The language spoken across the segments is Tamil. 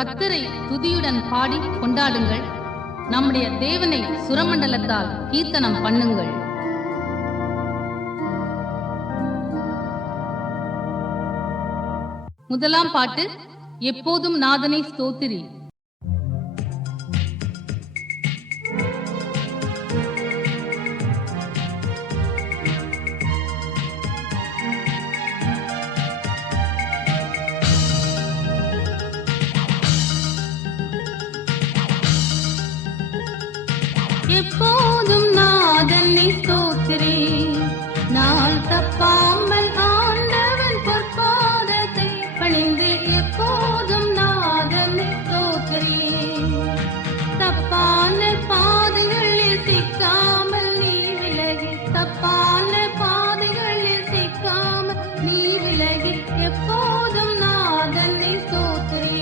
கர்த்தரை துதியுடன் பாடி கொண்டாடுங்கள். நம்முடைய தேவனை சுரமண்டலத்தால் கீர்த்தனம் பண்ணுங்கள். முதலாம் பாட்டு, எப்போதும் நாதனை ஸ்தோத்திரி. எப்போதும் நாதனை ஸ்தோத்திரி, நாள் தப்பாமல் ஆண்டவன் பொற்பாதத்தை பணிந்து எப்போதும் நாதனை ஸ்தோத்திரி. தப்பான பாதைகளில் சிக்காமல் நீ விலகி, தப்பான பாதைகளில் சிக்காமல் நீ விலகி எப்போதும் நாதனை ஸ்தோத்திரி.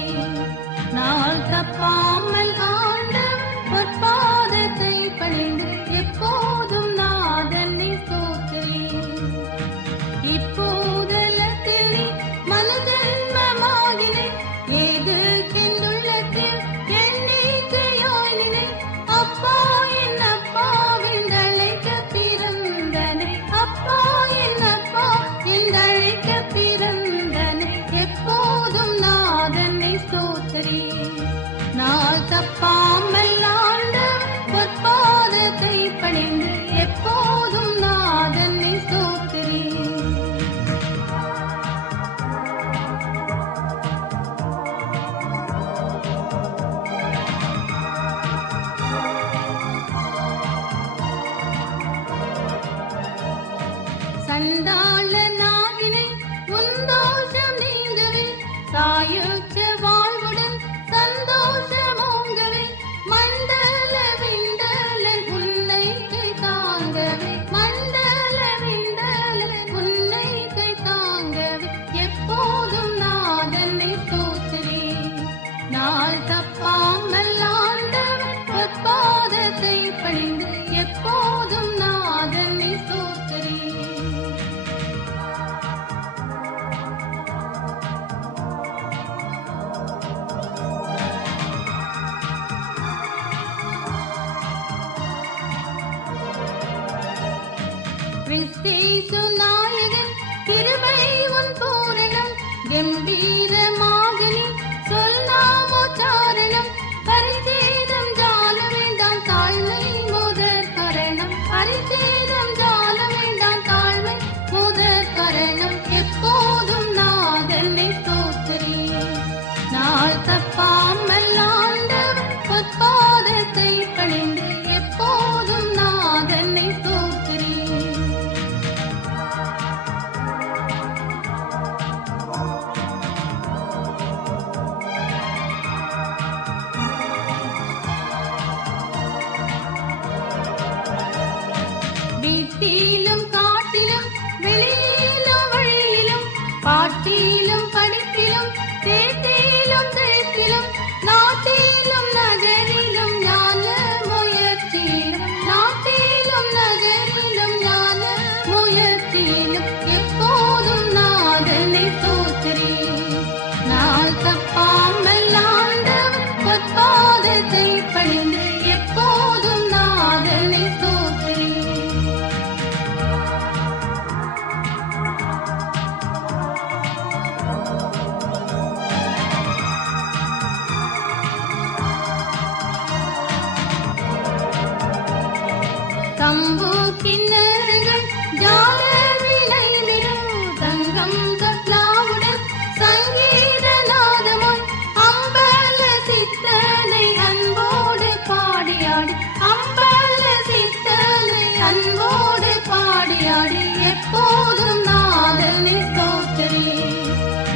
நாள் தப்பாமல் ஆண்டவன் பொற்பாதத்தை பணிந்து எப்போதும் நாதனை ஸ்தோத்திரி. இப்போதலத்தில் நீ மனஜன்மமாகினை, ஏது கெண்டுள்ளத்தில் எண்ணிக்கையாய் நினை. அப்பா என் அப்பா என்றழைக்க பிறந்தனை, அப்பா என் அப்பா என்றழைக்க பிறந்தனை எப்போதும் நாதனை ஸ்தோத்திரி. நாள் தப்பாமல் பொற்பாதத்தை பணிந்து எப்போதும் நாதனை ஸ்தோத்திரி. சண்டாள நாகினை உந்தோஷம் நீங்கவே, சாயுச்ச வாழ்வுடன் சந்தோஷமோங்கவே. மண்டல விண்டல உன்னை கை தாங்கவே, மண்டல விண்டல உன்னை கை தாங்கவே எப்போதும் நாதனை ஸ்தோத்திரி. நாள் தப்பாமல் ஆண்டவன் பொற்பாதத்தை பணிந்து எப்போதும் நாதனை ஸ்தோத்திரி. கிறிஸ்தேசு நாயகன் கிருபை உன் பூரணம், கம்பீரமாக நீ சொல்லாமோச்சாரணம். பரிசேதம் ஜால வேண்டாம் தாழ்மை முதற் கரணம், பரிசேதம் ஜால வேண்டாம் தாழ்மை முதற் கரணம் எப்போதும் நாதனை ஸ்தோத்திரி. நாள் தப்பாமல் ஆண்டவன் பொற்பாதத்தை பணிந்து எப்போதும் நாதனை ஸ்தோத்திரி. வீட்டிலும் காட்டிலும் வெளியிலும் வழியிலும், பாட்டிலும் படிப்பிலும் தேட்டிலும் தெழுத்திலும், நாட்டிலும் நகரிலும் ஞான முயற்சியிலும், நாட்டிலும் நகரிலும் ஞான முயற்சியிலும் எப்போதும் நாதனை ஸ்தோத்திரி. நாள் தப்பாமல் ஆண்டவன் பொற்பாதத்தை பணிந்து எப்போதும் நாதனை ஸ்தோத்திரி. தம்பு கிண்ணறங்கள் ஜால விளைவிடும், தங்கம் தொட்லாவுடன் சங்கீத நாதமாய் அம்பல சித்தனை அன்போடு பாடியாடி, அம்பல சித்தனை அன்போடு பாடியாடி எப்போதும் நாதனை ஸ்தோத்திரி.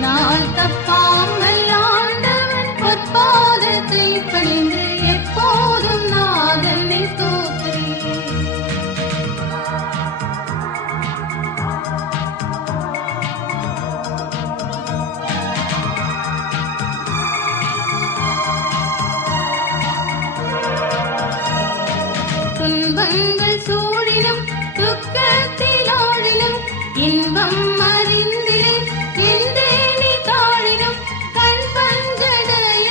நாள் தப்பாமல் ஆண்டவன் பொற்பாதத்தை பணிந்து எப்போதும் நாதனை ஸ்தோத்திரி. துன்பங்கள் சூழினும் துக்கத்தில் ஆழினும் இன்பம் அறிந்திடும் என்றே நீ தாழினும் கண் பஞ்சடைய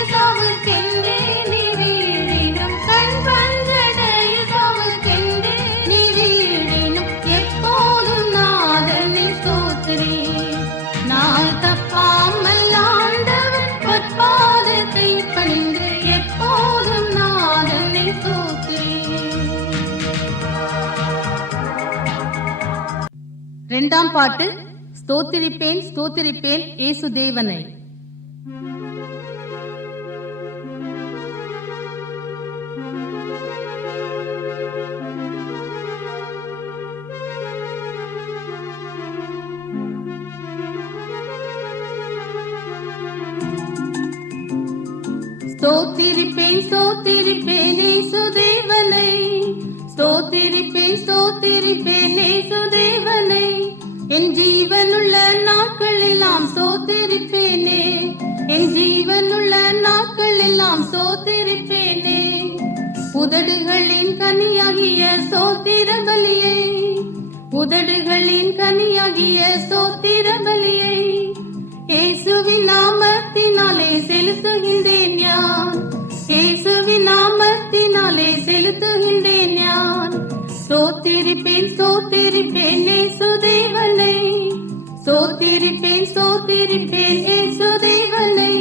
இரண்டாம் பாட்டு. ஸ்தோத்திரிப்பேன் ஸ்தோத்திரிப்பேன் இயேசு தேவனை. ஸ்தோத்திரிப்பேன் ஸ்தோத்திரிப்பேன் இயேசு தேவனை. ஸ்தோத்திரிப்பேன் ஸ்தோத்திரிப்பேன் இயேசு தேவனை. என் ஜீவனுள்ள நாட்கள் எல்லாம் ஸ்தோத்திரிப்பேனே. என் ஜீவனுள்ள நாட்கள் எல்லாம் ஸ்தோத்திரிப்பேனே. உதடுகளின் கனியாகிய ஸ்தோத்திர பலியை, உதடுகளின் கனியாகிய ஸ்தோத்திர பலியை இயேசுவின் நாமத்தினாலே செலுத்துகின்றேன் யான். இயேசுவின் நாமத்தினாலே செலுத்துகின்றேன் யான். ஸ்தோத்திரிப்பேன் ஸ்தோத்திரிப்பேன் இயேசு தேவனை. ஸ்தோத்திரிப்பேன் ஸ்தோத்திரிப்பேன் இயேசு தேவனை.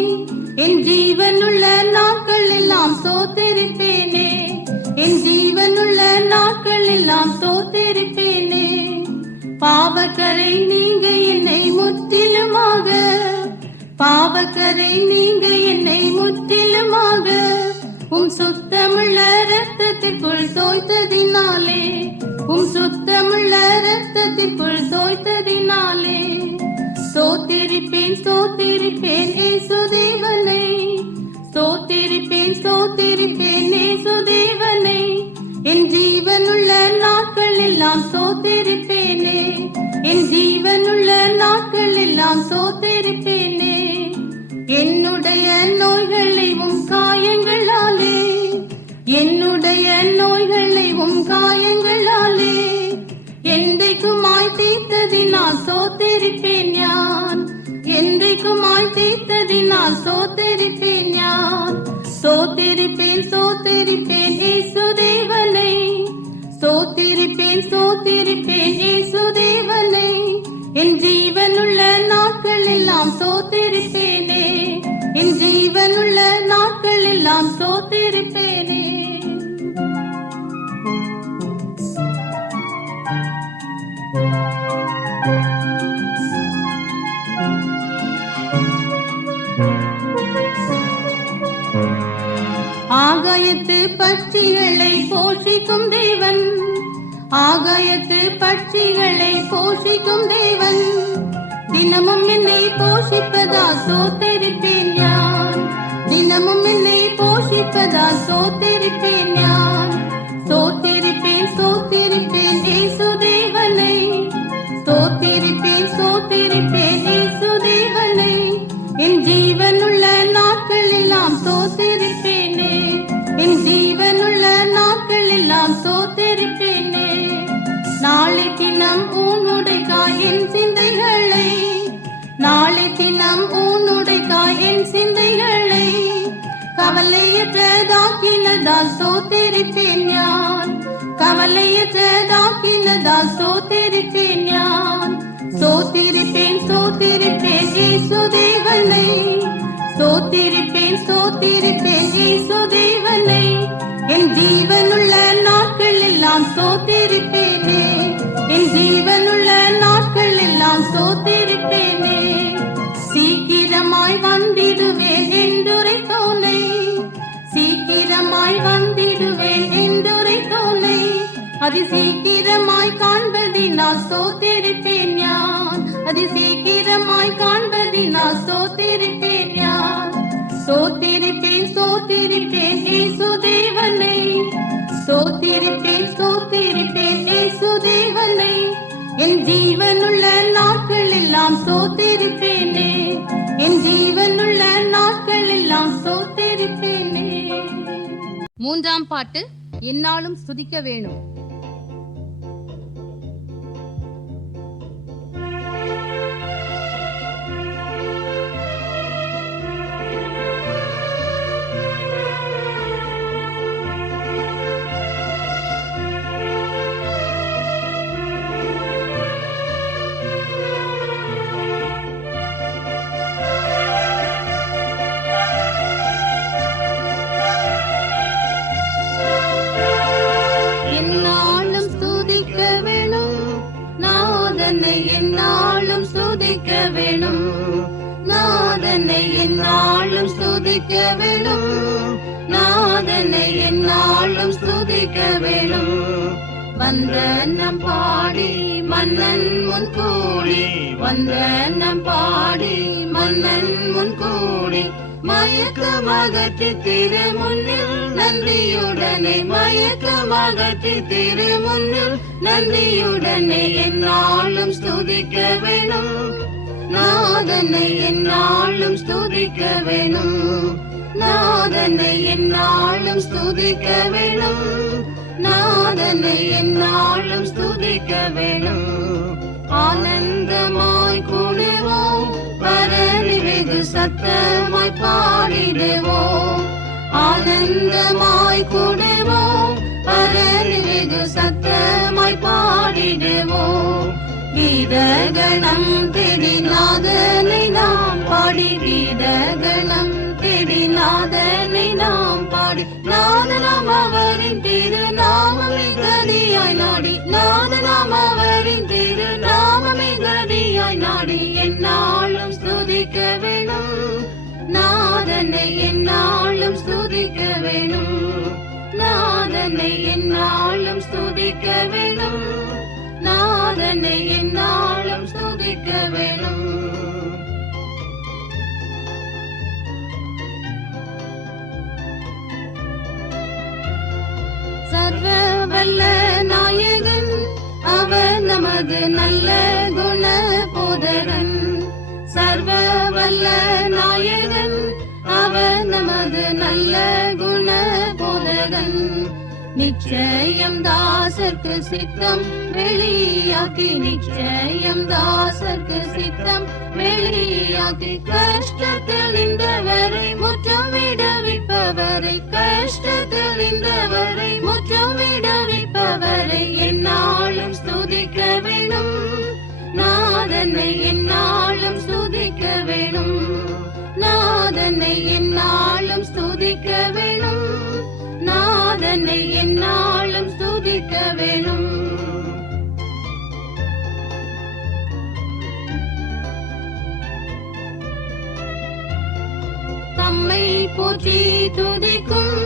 என் ஜீவனுள்ள நாட்கள் எல்லாம் ஸ்தோத்திரிப்பேனே. என் ஜீவனுள்ள நாட்கள் எல்லாம் ஸ்தோத்திரிப்பேனே. பாவக்கரை நீங்க என்னை முற்றிலுமாக, பாவக்கரை நீங்க என்னை முற்றிலுமாக சுத்தமுள்ள இரத்தத்திற்குள் தோய்த்ததினாலே, சுத்தமுள்ள இரத்தத்திற்குள் தோய்த்ததினாலே. ஸ்தோத்திரிப்பேன் ஸ்தோத்திரிப்பேன் இயேசு தேவனை. ஸ்தோத்திரிப்பேன் ஸ்தோத்திரிப்பேன் இயேசு தேவனை. என் ஜீவனுள்ள நாட்கள் எல்லாம் ஸ்தோத்திரிப்பேனே. என் ஜீவனுள்ள நாட்கள் எல்லாம் ஸ்தோத்திரிப்பேனே. என்னுடைய நோய்களை காயங்களாலே, என்னுடைய நோய்களை காயங்களாலே என்றைக்குமாய் தீர்த்ததினால் ஸ்தோத்திரிப்பேன் யான். என்றைக்குமாய் தீர்த்ததினால் ஸ்தோத்திரிப்பேன் யான். ஸ்தோத்திரிப்பேன் ஸ்தோத்திரிப்பேன் இயேசு தேவனை. ஸ்தோத்திரிப்பேன் ஸ்தோத்திரிப்பேன் இயேசு தேவனை. என் ஜீவனுள்ள நாட்கள் எல்லாம் ஸ்தோத்திரிப்பேனே. என் ஜீவனுள்ள நாட்கள் எல்லாம் ஸ்தோத்திரிப்பேனே. ஆகாயத்து பட்சிகளை போஷிக்கும் தேவன், ஆகாயத்து பட்சிகளை போஷிக்கும் தேவன் தினமும் என்னை போஷிப்பதா ஸ்தோத்திரிப்பேன் யான். தினமும் என்னை போஷிப்பதா ஸ்தோத்திரிப்பேன் யான். ஸ்தோத்திரிப்பேன் ஸ்தோத்திரிப்பேன் இயேசு தேவனை. ஸ்தோத்திரிப்பேன் ஸ்தோத்திரிப்பேன் இயேசு தேவனை. என் ஜீவனுள்ள நாட்கள் எல்லாம் ஸ்தோத்திரிப்பேனே. என் ஜீவனுள்ள நாட்கள் எல்லாம் ஸ்தோத்திரிப்பேனே. நாளை தினம் உன்னுடைக்காய் என் சிந்தைகளை, நாளை தினம் உன்னுடைக்காய் என் சிந்தைகளை கவலையற்றதாக்கினதால் ஸ்தோத்திரிப்பேன் யான். கவலையற்றதாக்கினதால் ஸ்தோத்திரிப்பேன் யான். ஸ்தோத்திரிப்பேன் ஸ்தோத்திரிப்பேன் இயேசு தேவனை. ஸ்தோத்திரிப்பேன் ஸ்தோத்திரிப்பேன் இயேசு தேவனை. என் ஜீவனுள்ள நாட்கள் எல்லாம் ஸ்தோத்திரிப்பேனே. என் ஜீவனுள்ள நாட்கள் எல்லாம் ஸ்தோத்திரிப்பேனே. சீக்கிரமாய் வந்திடுவேன் என்றுரைத்தோனை, சீக்கிரமாய் வந்திடுவேன் என்றுரைத்தோனை. அதி சீக்கிரமாய் காண்பதினால் ஸ்தோத்திரிப்பேன் யான். அதி சீக்கிரமாய் காண்பதினால் ஸ்தோத்திரிப்பேன் யான். ஸ்தோத்திரிப்பேன் ஸ்தோத்திரிப்பேன் இயேசு தேவனை. ஸ்தோத்திரிப்பேன் ஸ்தோத்திரிப்பேன் இயேசு தேவனை. என் ஜீவனுள்ள நாட்கள் எல்லாம் ஸ்தோத்திரிப்பேனே. என் ஜீவனுள்ள நாட்கள் எல்லாம் ஸ்தோத்திரிப்பேனே. மூன்றாம் பாட்டு. என்னாலும் ஸ்துதிக்க வேணும். என்னாலும் நாதனை எந்நாளும் ஸ்துதிக்க வேணும், நாதனை எந்நாளும் ஸ்துதிக்க வேணும். வந்தனம் பாடி மன்னன் முன் கூடி, வந்தனம் பாடி மன்னன் முன் கூடி, மயக்கமகற்றி திரு முன்னில் நன்றியுடனே, மயக்கமகற்றி திரு முன்னில் நன்றியுடனே எந்நாளும் ஸ்துதிக்க வேணும், நாதனை எந்நாளும் ஸ்துதிக்க வேணும், நாதனை எந்நாளும் ஸ்துதிக்க வேணும், நாதனை எந்நாளும் ஸ்துதிக்க வேணும். ஆனந்தமாய் கூடுவோம், பரவி வெகு சத்தமாய் பாடிடுவோம், ஆனந்தமாய் கூடுவோம், பரவி வெகு சத்தமாய் பாடிடுவோம். கீதகணம் தேடி நாதனை நாம் பாடி, கீதகணம் தேடி நாதனை நாம் பாடி, நாதனாம் அவரின் திருநாமமே கதியாய் நாடி, நாதனாம் அவரின் திருநாமமே கதியாய் நாடி எந்நாளும் ஸ்துதிக்க வேணும், நாதனை எந்நாளும் ஸ்துதிக்க வேணும், நாதனை எந்நாளும் ஸ்துதிக்க வேணும், நாதனை எந்நாளும் ஸ்துதிக்க வேணும். சர்வ வல்ல நாயகன் அவர் நமது நல்ல குண போதகன், சர்வ வல்ல நாயகன் அவர் நமது நல்ல குண போதகன். நிச்சயம் தாசர்க்கு சித்தம் வெளியாக்கி, நிச்சயம் தாசர்க்கு சித்தம் வெளியாக்கி, கஷ்டத்தில் நின்றவரை முற்றம் விடுவிப்பவரை, கஷ்டத்தில் நின்றவரை முற்றம் விடுவிப்பவரை எந்நாளும் ஸ்துதிக்க வேணும், நாதனை எந்நாளும் ஸ்துதிக்க வேணும், நாதனை எந்நாளும் ஸ்துதிக்க வேணும், நாதனை எந்நாளும் ஸ்துதிக்க வேணும். தம்மை போற்றி துதிக்கும்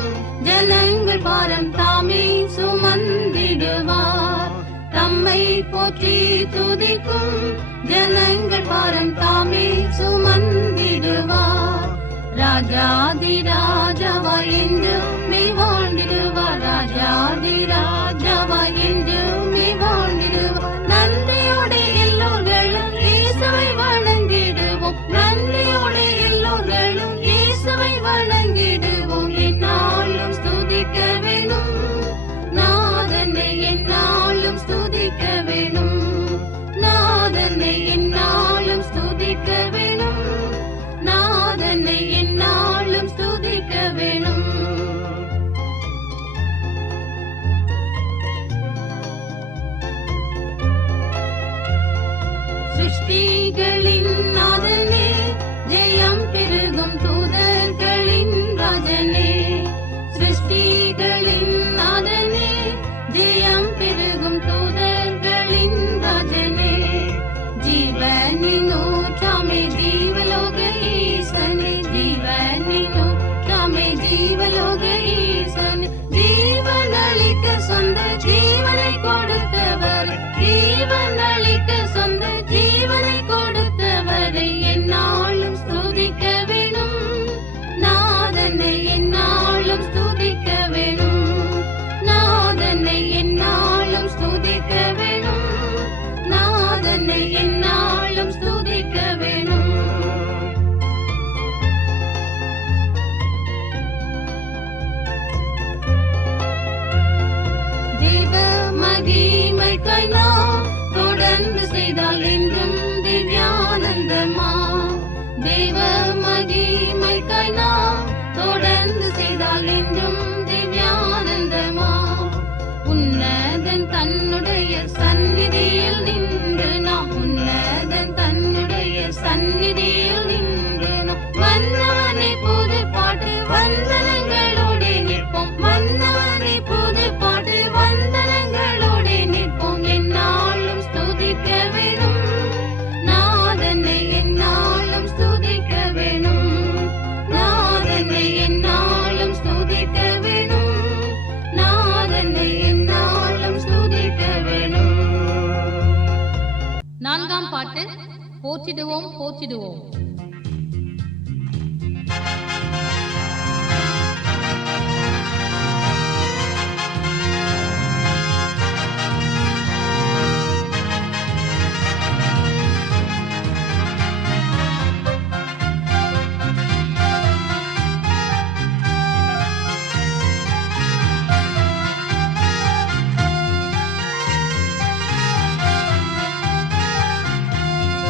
ஜனங்கள் பாரம் தாமே சுமந்திடுவார், தம்மை போற்றி துதிக்கும் ஜனங்கள் பாரம் தாமே சுமந்திடுவார். ராஜாதி ராஜாவாய் என்றுமே வாழ்ந்திடுவார், ராஜாதி ராஜாவாய் என்றுமே வாழ்ந்திடுவார். நன்றியோடு எல்லோர்களும் இயேசுவை வணங்கிடுவோம், நன்றியோடு எல்லோர்களும் இயேசுவை வணங்கிடுவோம். எந்நாளும் ஸ்துதிக்க வேணும், நாதனை எந்நாளும் ஸ்துதிக்க வேணும், நாதனை எந்நாளும் ஸ்துதிக்க வேணும், நாதனை எந்நாளும் ஸ்துதிக்க வேணும். சிருஷ்டிகளின் நாதனே, ஜெயம் பெருகும் தூதர்களின் ராஜனே, சிருஷ்டிகளின் நாதனே, ஜெயம் பெருகும் தூதர்களின் ராஜனே, ஜீவனின் ஊற்றாமே ஜீவலோக ஈசனே, ஜீவனின் ஊற்றாமே ஜீவலோக ஈசனே, ஜீவனளிக்க சொந்த ஜீவனை கொடுத்தவர், ஜீவனளிக்க சொந்த ஜீவனை கொடுத்தவரை எந்நாளும் ஸ்துதிக்க வேணும், நாதனை எந்நாளும் ஸ்துதிக்க வேணும், நாதனை எந்நாளும் ஸ்துதிக்க வேணும், நாதனை எந்நாளும் ஸ்துதிக்க வேணும். தேவ மகிமைக்காய் நாம் தொடர்ந்து செய்தால் என்றும் திவ்யானந்தமா, தேவ மகிமைக்காய் நாம் தொடர்ந்து செய்தால் என்றும் திவ்யானந்தமா. உன்னதன் தன்னுடைய சந்நிதியில் நின்று நாம், உன்னதன் தன்னுடைய சந்நிதியில் நின்று நாம் வந்தவனை புது பாட்டு வந்தனங்களோடு நிற்போம், வந்தவனை புது பாட்டு வந்தனங்களோடு நிற்போம். எந்நாளும் ஸ்துதிக்க வேணும், நாதனை எந்நாளும் ஸ்துதிக்க வேணும், பாட்டு போற்றிடுவோம் போற்றிடுவோம்.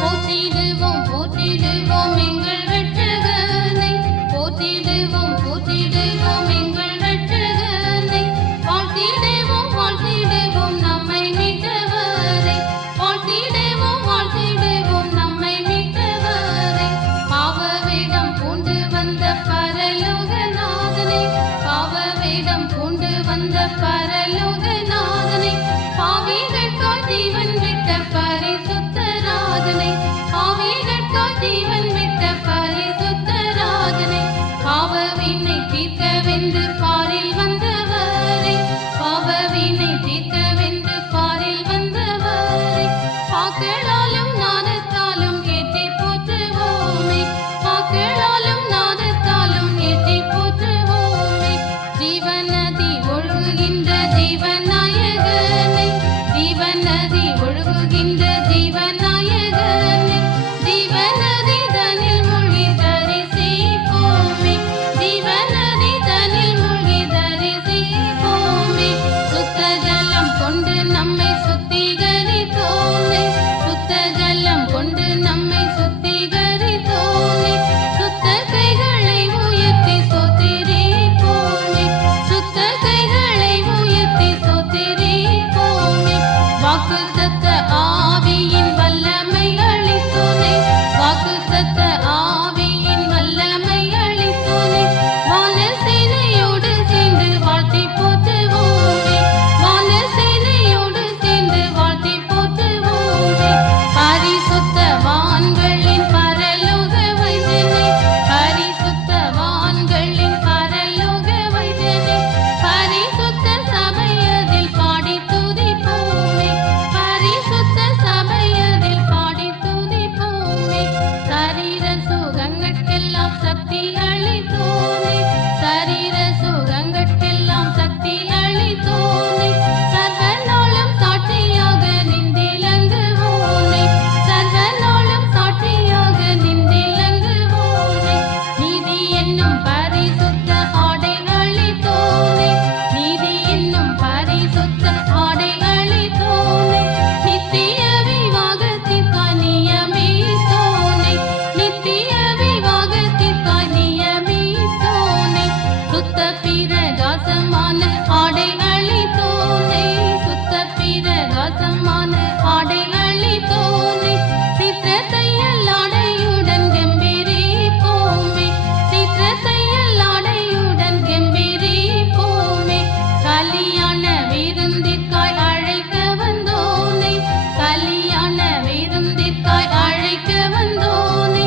போற்றிடுவோம் போற்றிடுவோம் எங்கள் ரட்சகனை, போற்றிடுவோம் போற்றிடுவோம் எங்கள் ரட்சகனை, வாழ்த்திடுவோம் வாழ்த்திடுவோம் நம்மை மீட்டவரை, வாழ்த்திடுவோம் வாழ்த்திடுவோம் நம்மை மீட்டவரை. பாவவேடம் பூண்டு வந்த பரலோகநாதனை, பாவவேடம் பூண்டு வந்த பரலோகநாதனை, பாவிகளுக்காய் ஜீவன் விட்ட பரிசுத்தராஜனை, பாவிகளுக்காய் ஜீவன் விட்ட பரிசுத்தராஜனை, பாவவினை தீர்க்கவென்று பாரில் வந்தவரை, பாவவினை தீர்க்கவென்று பாரில் வந்தவரை, பாக்களாலும் நாதத்தாலும் ஏற்றி போற்றுவோமே, பாக்களாலும் நாதத்தாலும் ஏற்றி போற்றுவோமே. ஜீவநதி ஒழுகுகின்ற ஜீவநாயகனை, ஜீவநதி ஒழுகுகின்ற ஜீவநாயகனை, ஜீவநதி தனில் மூழ்கி தரிசிப்போமே, ஜீவநதி தனில் மூழ்கி தரிசிப்போமே. சுத்த ஜலம் கொண்டு நம்மை சுத்திகரித்தோமே, சுத்த ஜலம் கொண்டு நம்மை சுத்திகரித்தோமே. சுத்த கைகளை உயர்த்தி ஸ்தோத்திரிப்போமே, சுத்த கைகளை உயர்த்தி ஸ்தோத்திரிப்போமே. வாக்குத்தத்த ஆவியின் வல்லமை அளித்தோனே, வாக்குத்தத்த ஆவியின் வல்லமை அளித்தோனே. வானல் சேனையோடு சேர்ந்து வாழ்த்தி போற்றுவோமே, வானல் சேனையோடு சேர்ந்து வாழ்த்தி போற்றுவோமே. பரிசுத்தவான்களின் பரலோக வைத்தியனை, பரிசுத்தவான்களின் பரலோக வைத்தியனை, பரிசுத்த சபையதில் பாடி துதிப்போமே, பரிசுத்த சபையதில் பாடி துதிப்போமே. சரீர சுகங்கட்கெல்லாம் சக்தி அளித்தோனே, சரீர சுகங்கட்கெல்லாம் சக்தி அளித்தோனே. சர்வநாளும் சாட்சியாக நின்றிலங்குவோனே, சர்வநாளும் சாட்சியாக நின்றிலங்குவோனே. நீதி என்னும் பரிசுத்த ஆடை அளித்தோனே, நீதி என்னும் பரிசுத்த ஆடை அளித்தோனே. நித்திய விவாகத்திற்காய் நியமித்தோனே, நித்திய விவாகத்திற்காய் நியமித்தோனே. சுத்த பிரகாசமான ஆடை அளித்தோனே, சுத்த பிரகாசமான ஆடை அளித்தோனே. சித்திர தையல் ஆடையுடன் கெம்பீரிப்போமே, சித்திர தையல் ஆடையுடன் கெம்பீரிப்போமே. கலியாண விருந்திற்காய் அழைக்க வந்தோனே, கலியாண விருந்திற்காய் அழைக்க வந்தோனே.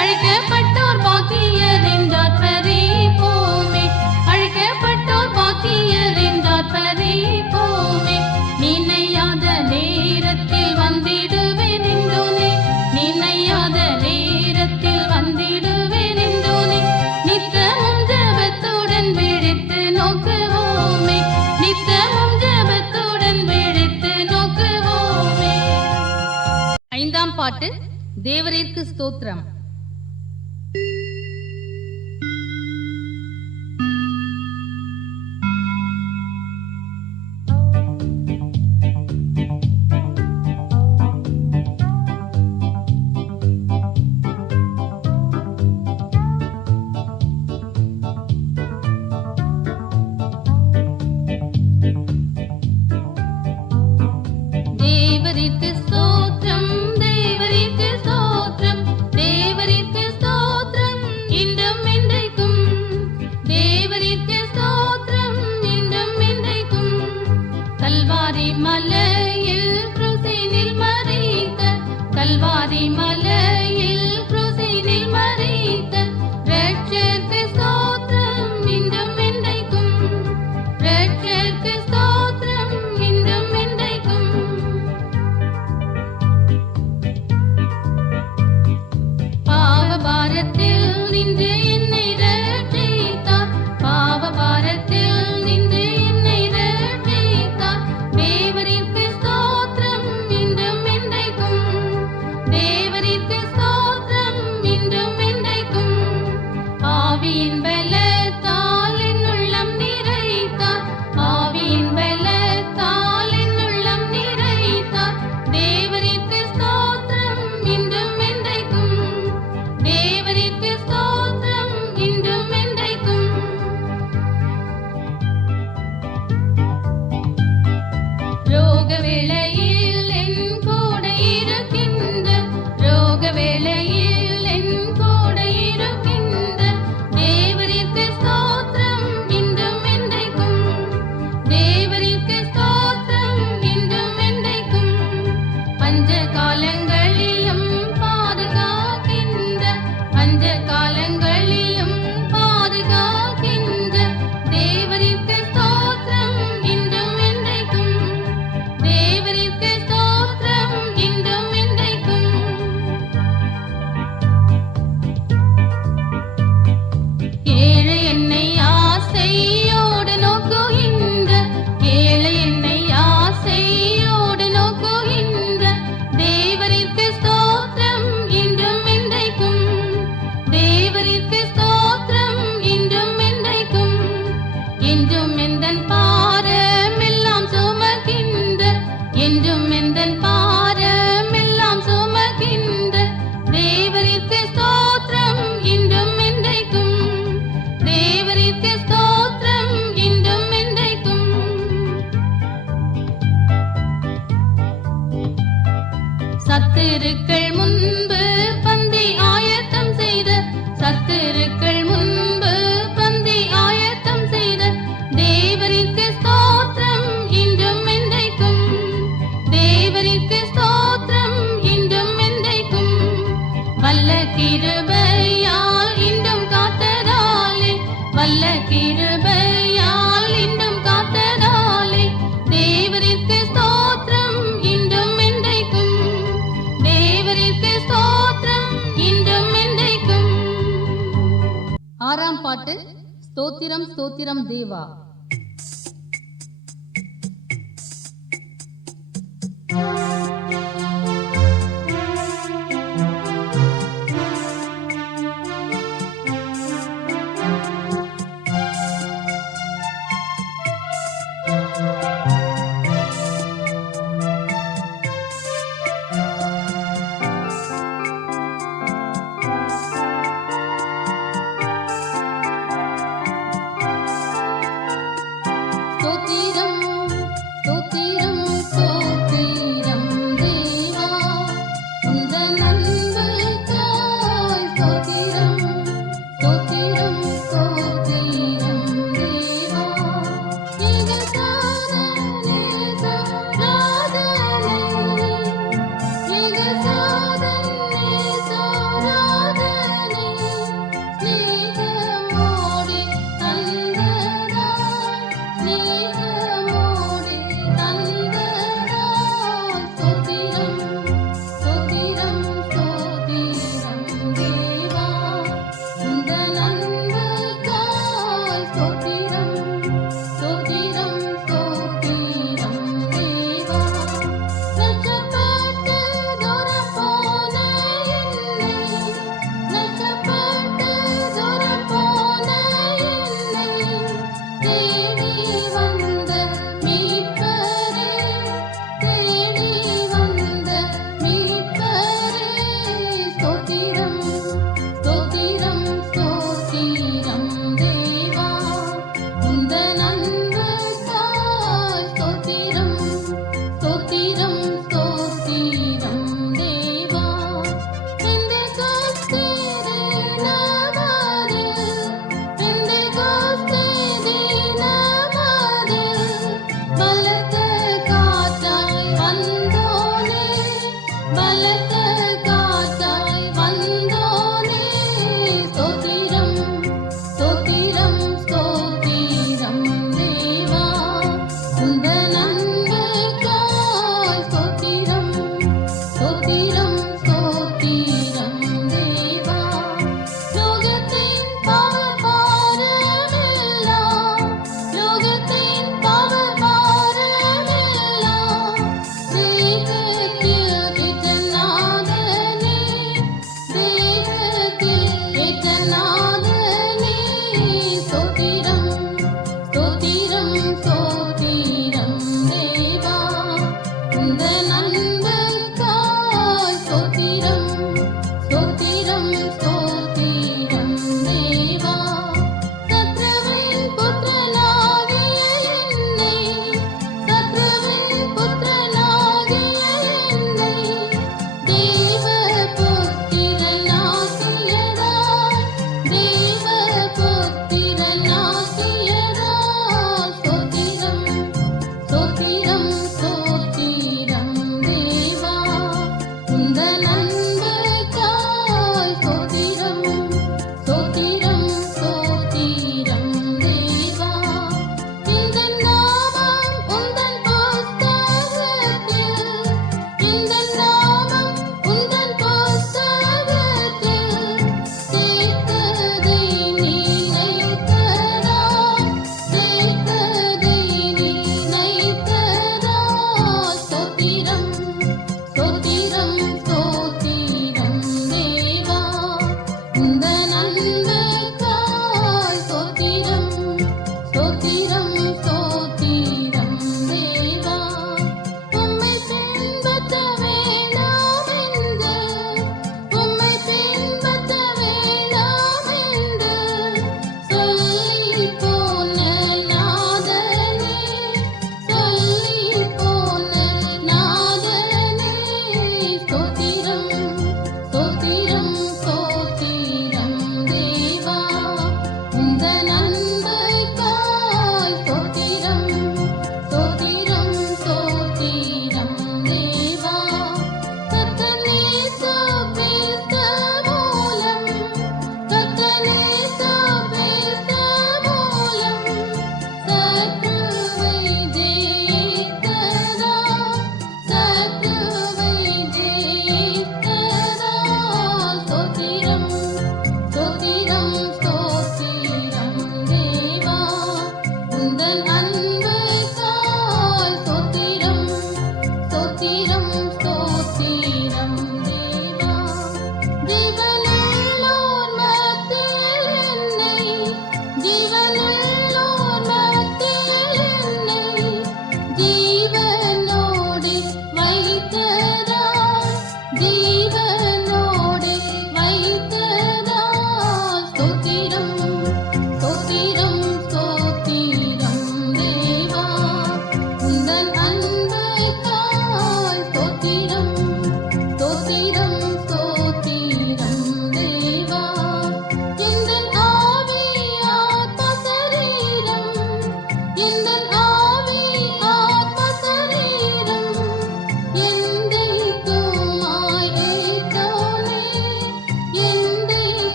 அழைக்கப்பட்டோர் பாக்கியர் என்றார் பரிபோமே, அழைக்கப்பட்டோர் பாக்கியர் என்றார் பரிபோமே. நினையாத நேரத்தில் வந்திடுவேன் என்றோனே, நினையாத நேரத்தில் வந்திடுவேன் என்றோனே. நித்தமும் ஜெபத்துடன் விழித்து நோக்குவோமே, நித்தமும் ஜெபத்துடன் விழித்து நோக்குவோமே. ஐந்தாம் பாட்டு தேவரீர்க்கு ஸ்தோத்திரம். தேவரீர்க்கு ஸ்தோத்திரம், தேவரீர்க்கு ஸ்தோத்திரம், தேவரீர்க்கு ஸ்தோத்திரம் இன்றும் என்றைக்கும், தேவரீர்க்கு ஸ்தோத்திரம் இன்றும் என்றைக்கும். கல்வாரி மலையில் கிறிஸ்தினில் மரித்த, கல்வாரி மலையில் கிறிஸ்தினில் மரித்த இரட்சகருக்கு ஸ்தோத்திரம் இன்றும் என்றைக்கும், இரட்சகருக்கு ஸ்தோத்திரம் இன்றும் என்றைக்கும். என்னை ரட்சித்தார். பாவ பாரத்தில் நின்று என்னை ரட்சித்தார். தேவரிற்கு ஸ்தோத்திரம் இன்றும் என்றைக்கும். தேவரிற்கு ஸ்தோத்திரம் இன்றும் என்றைக்கும். ஆவியின் பலத்தால் என் உள்ளம் நிறைத்தார். ஆவியின் பலத்தால் என் உள்ளம் நிறைத்தார். தேவரிற்கு ஸ்தோத்திரம் இன்றும் என்றைக்கும். தேவரிற்கு ஸ்தோத்திரம் இன்றும் என்றைக்கும். ரோக வேளையில் என் கூட இருக்கின்ற, ரோக வேளையில் என் கூட இருக்கின்ற தேவரிற்கு ஸ்தோத்திரம் இன்றும் என்றைக்கும். தேவரிற்கு ஸ்தோத்திரம் இன்றும் என்றைக்கும். பஞ்ச காலங்களிலும் பாதுகாக்கின்ற, பஞ்ச காலங்களிலும் பாதுகாக்கின்ற தேவரிற்கு ஸ்தோத்திரம் இன்றும் என்றைக்கும். தேவரிற்கு ஸ்தோத்திரம் இன்றும் என்றைக்கும். ஏழை என்னை ஆசையோடு நோக்குகின்ற, ஏழை என்னை ஆசையோடு நோக்குகின்ற தேவரிற்கு ஸ்தோத்திரம் இன்றும் என்றைக்கும். தேவரிற்கு ஸ்தோத்திரம் இன்றும் என்றைக்கும். என்றும் எந்தன் பாரமெல்லாம் சுமக்கின்ற, என்றும் எந்தன் பாரமெல்லாம் சுமக்கின்ற தேவரிற்கு ஸ்தோத்திரம் இன்றும் என்றைக்கும். தேவரிற்கு ஸ்தோத்திரம் இன்றும் என்றைக்கும். சத்துருக்கள் முன்பு பந்தி ஆயத்தம் செய்த, சத்துருக்கள் முன்பு பந்தி ஆயத்தம் செய்த தேவரிற்கு ஸ்தோத்திரம் இன்றும் என்றைக்கும். தேவரிற்கு ஸ்தோத்திரம் இன்றும் என்றைக்கும். வல்ல கிருபையால் இன்றும் காத்ததாலே, வல்ல கிருபையால் இன்றும் காத்ததாலே தேவரிற்கு ஸ்தோத்திரம் இன்றும் என்றைக்கும். தேவரிற்கு ஸ்தோத்திரம் இன்றும் என்றைக்கும். ஆறாம் பாட்டு. ஸ்தோத்திரம் ஸ்தோத்திரம் தேவா.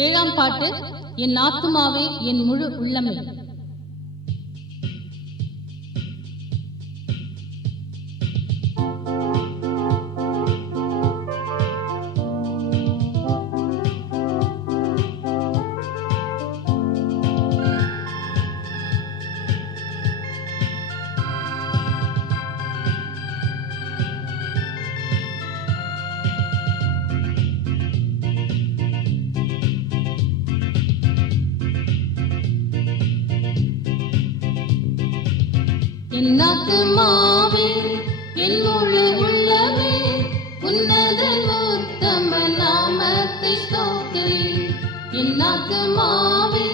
ஏழாம் பாட்டு. என் ஆத்துமாவே என் முழு உள்ளமே. என் ஆத்துமாவே என் முழு உள்ளமே உன்னதன் உத்தம நாமத்தை ஸ்தோத்திரி. என் ஆத்துமாவே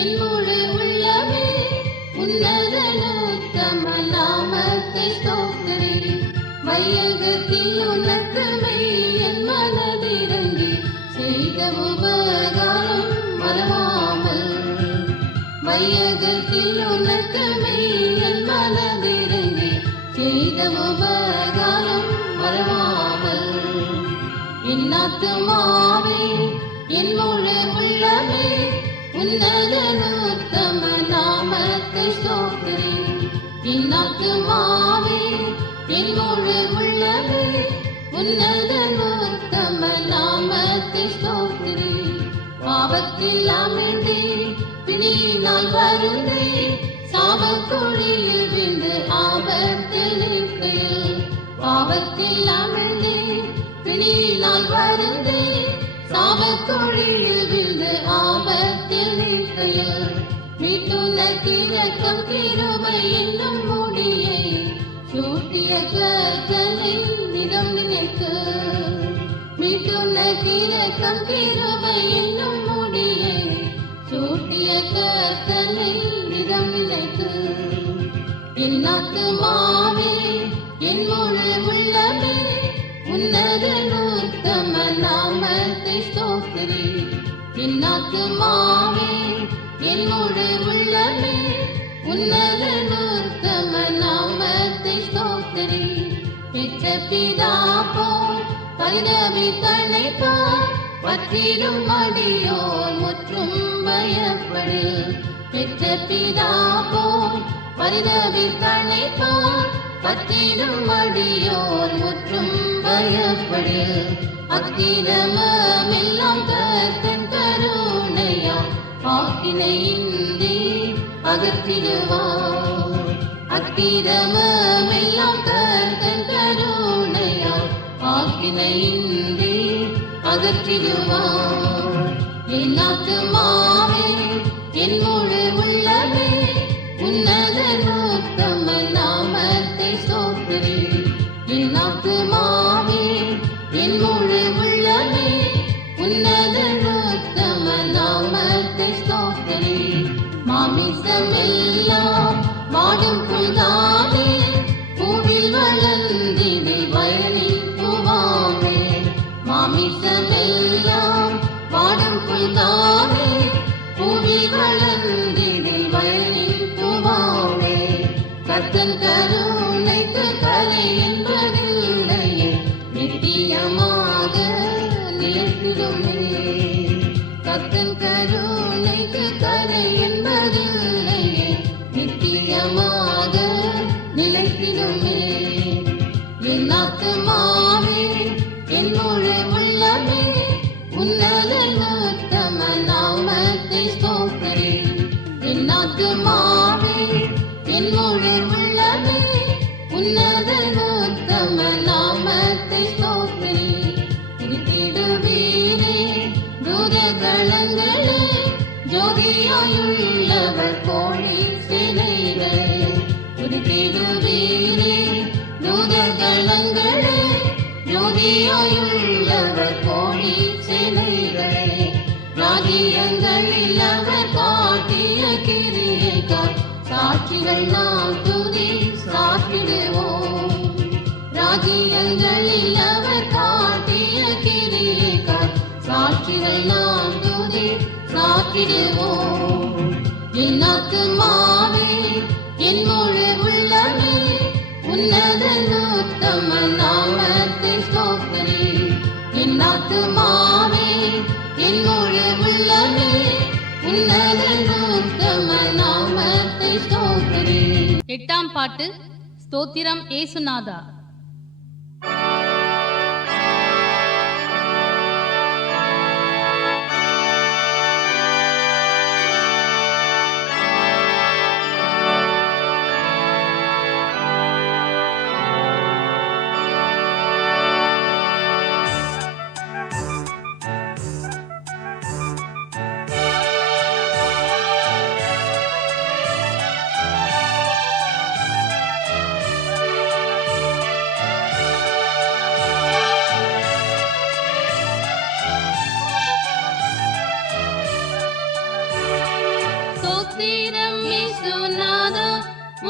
என் முழு உள்ளமே உன்னதன் உத்தம நாமத்தை ஸ்தோத்திரி. வையகத்தில் உனக்கு என் மனதிறங்கி செய்த உபகாரம் மறவாமல். வையகத்தில் உனக்கு என் மனதிறங்கி செய்த உபகாரம் மறவாமல். என் ஆத்துமாவே என் முழு உள்ளமே உன்னதன் உத்தம நாமத்தை ஸ்தோத்திரி. என் ஆத்துமாவே என் முழு உள்ளமே உன்னதன் உத்தம நாமத்தை ஸ்தோத்திரி. பாவத்தில் அமிழ்ந்தே பிணியினால் வருந்தே சாபக்குழியில் விழுந்து ஆபத்தில் நிற்கையில். பாவத்தில் அமிழ்ந்தே பிணியினால் வருந்தே சாபக்குழியில் விழுந்து ஆபத்தில் நிற்கையில். மீட்டுன கிழக்கம் கிருபை என்னும் முடியை சூட்டிய கற்றலின் நிறம் நினைத்து. மீட்டுன கிழக்கம் கிருபை என்னும் முடியை சூட்டிய கற்றலின் நிறம் நினைத்து. என் ஆத்துமாவே என் முழு உள்ளமே உன்னதன் உத்தம நாமத்தை ஸ்தோத்திரி. என் ஆத்துமாவே என் முழு உள்ளமே உன்னதன் உத்தம நாமத்தை ஸ்தோத்திரி. பெற்ற பிதா போல் பரிதவித்தனை போல் பற்றிடும் அடியோர் முற்றும் பயப்படு. பெற்ற பிதா போல் பரிதவித்தனை போல் பற்றிடும் அடியோர் முற்றும் பயப்படு. அக்கிரமெல்லாம் கர்த்தன் கருணையால் ஆக்கினையின்றி அகற்றிடுவார். அக்கிரமெல்லாம் கர்த்தன் கருணையால் ஆக்கினையின்றி அகற்றிடுவார். என் ஆத்துமாவே என் முழு உள்ளமே உன்னதன் உத்தம நாமத்தை ஸ்தோத்திரி. என் ஆத்துமாவே என் முழு உள்ளமே உன்னதன் உத்தம நாமத்தை ஸ்தோத்திரி. மாமிசமெல்லாம் வாடும் புல்தானே பூவில் வளர்ந்திடு வயலில் பூவாமே. மாமிசமெல்லாம் வாடும் புல்தானே பூவில் வளர்ந்திடு வயலில் பூவாமே. கர்த்தன் கருணைக்கு கரை என்பதில்லையே நித்தியமாக நிலைத்திடுமே. கர்த்தன் கருணைக்கு கரை என்பதில்லையே நித்தியமாக நிலைத்திடுமே. என் ஆத்துமாவே என் முழு உள்ளமே உன்னதன் உத்தம நாமத்தை ஸ்தோத்திரி. என் ஆத்துமாவே என் முழு உள்ளமே உன்னதன் உத்தம நாமத்தை ஸ்தோத்திரி. திருத்திடுவீரே தூதகளங்களே ஜோதியாயுள்ளவர் கோழி சேனைகளே. திருத்திடுவீரே தூதகளங்களே ஜோதியாயுள்ளவர் கோழி சேனைகளே. ராஜ்யங்களில் அவர் காட்டிய கிரியைக்காய் சாட்சிகள் நாம் துதி சாற்றிடுவோம். ராஜ்யங்களில் அவர் காட்டிய கிரியைக்காய் சாட்சிகள் நாம் துதி சாற்றிடுவோம். என் ஆத்துமாவே என் முழு உள்ளமே உன்னதன் உத்தம நாமத்தை ஸ்தோத்திரி. என் ஆத்துமாவே என் முழு உள்ளமே உன்னதன் உத்தம நாமத்தை ஸ்தோத்திரி. எட்டாம் பாட்டு ஸ்தோத்திரம் ஏசுநாதா. ஸ்தோத்திரம் இயேசுநாதா,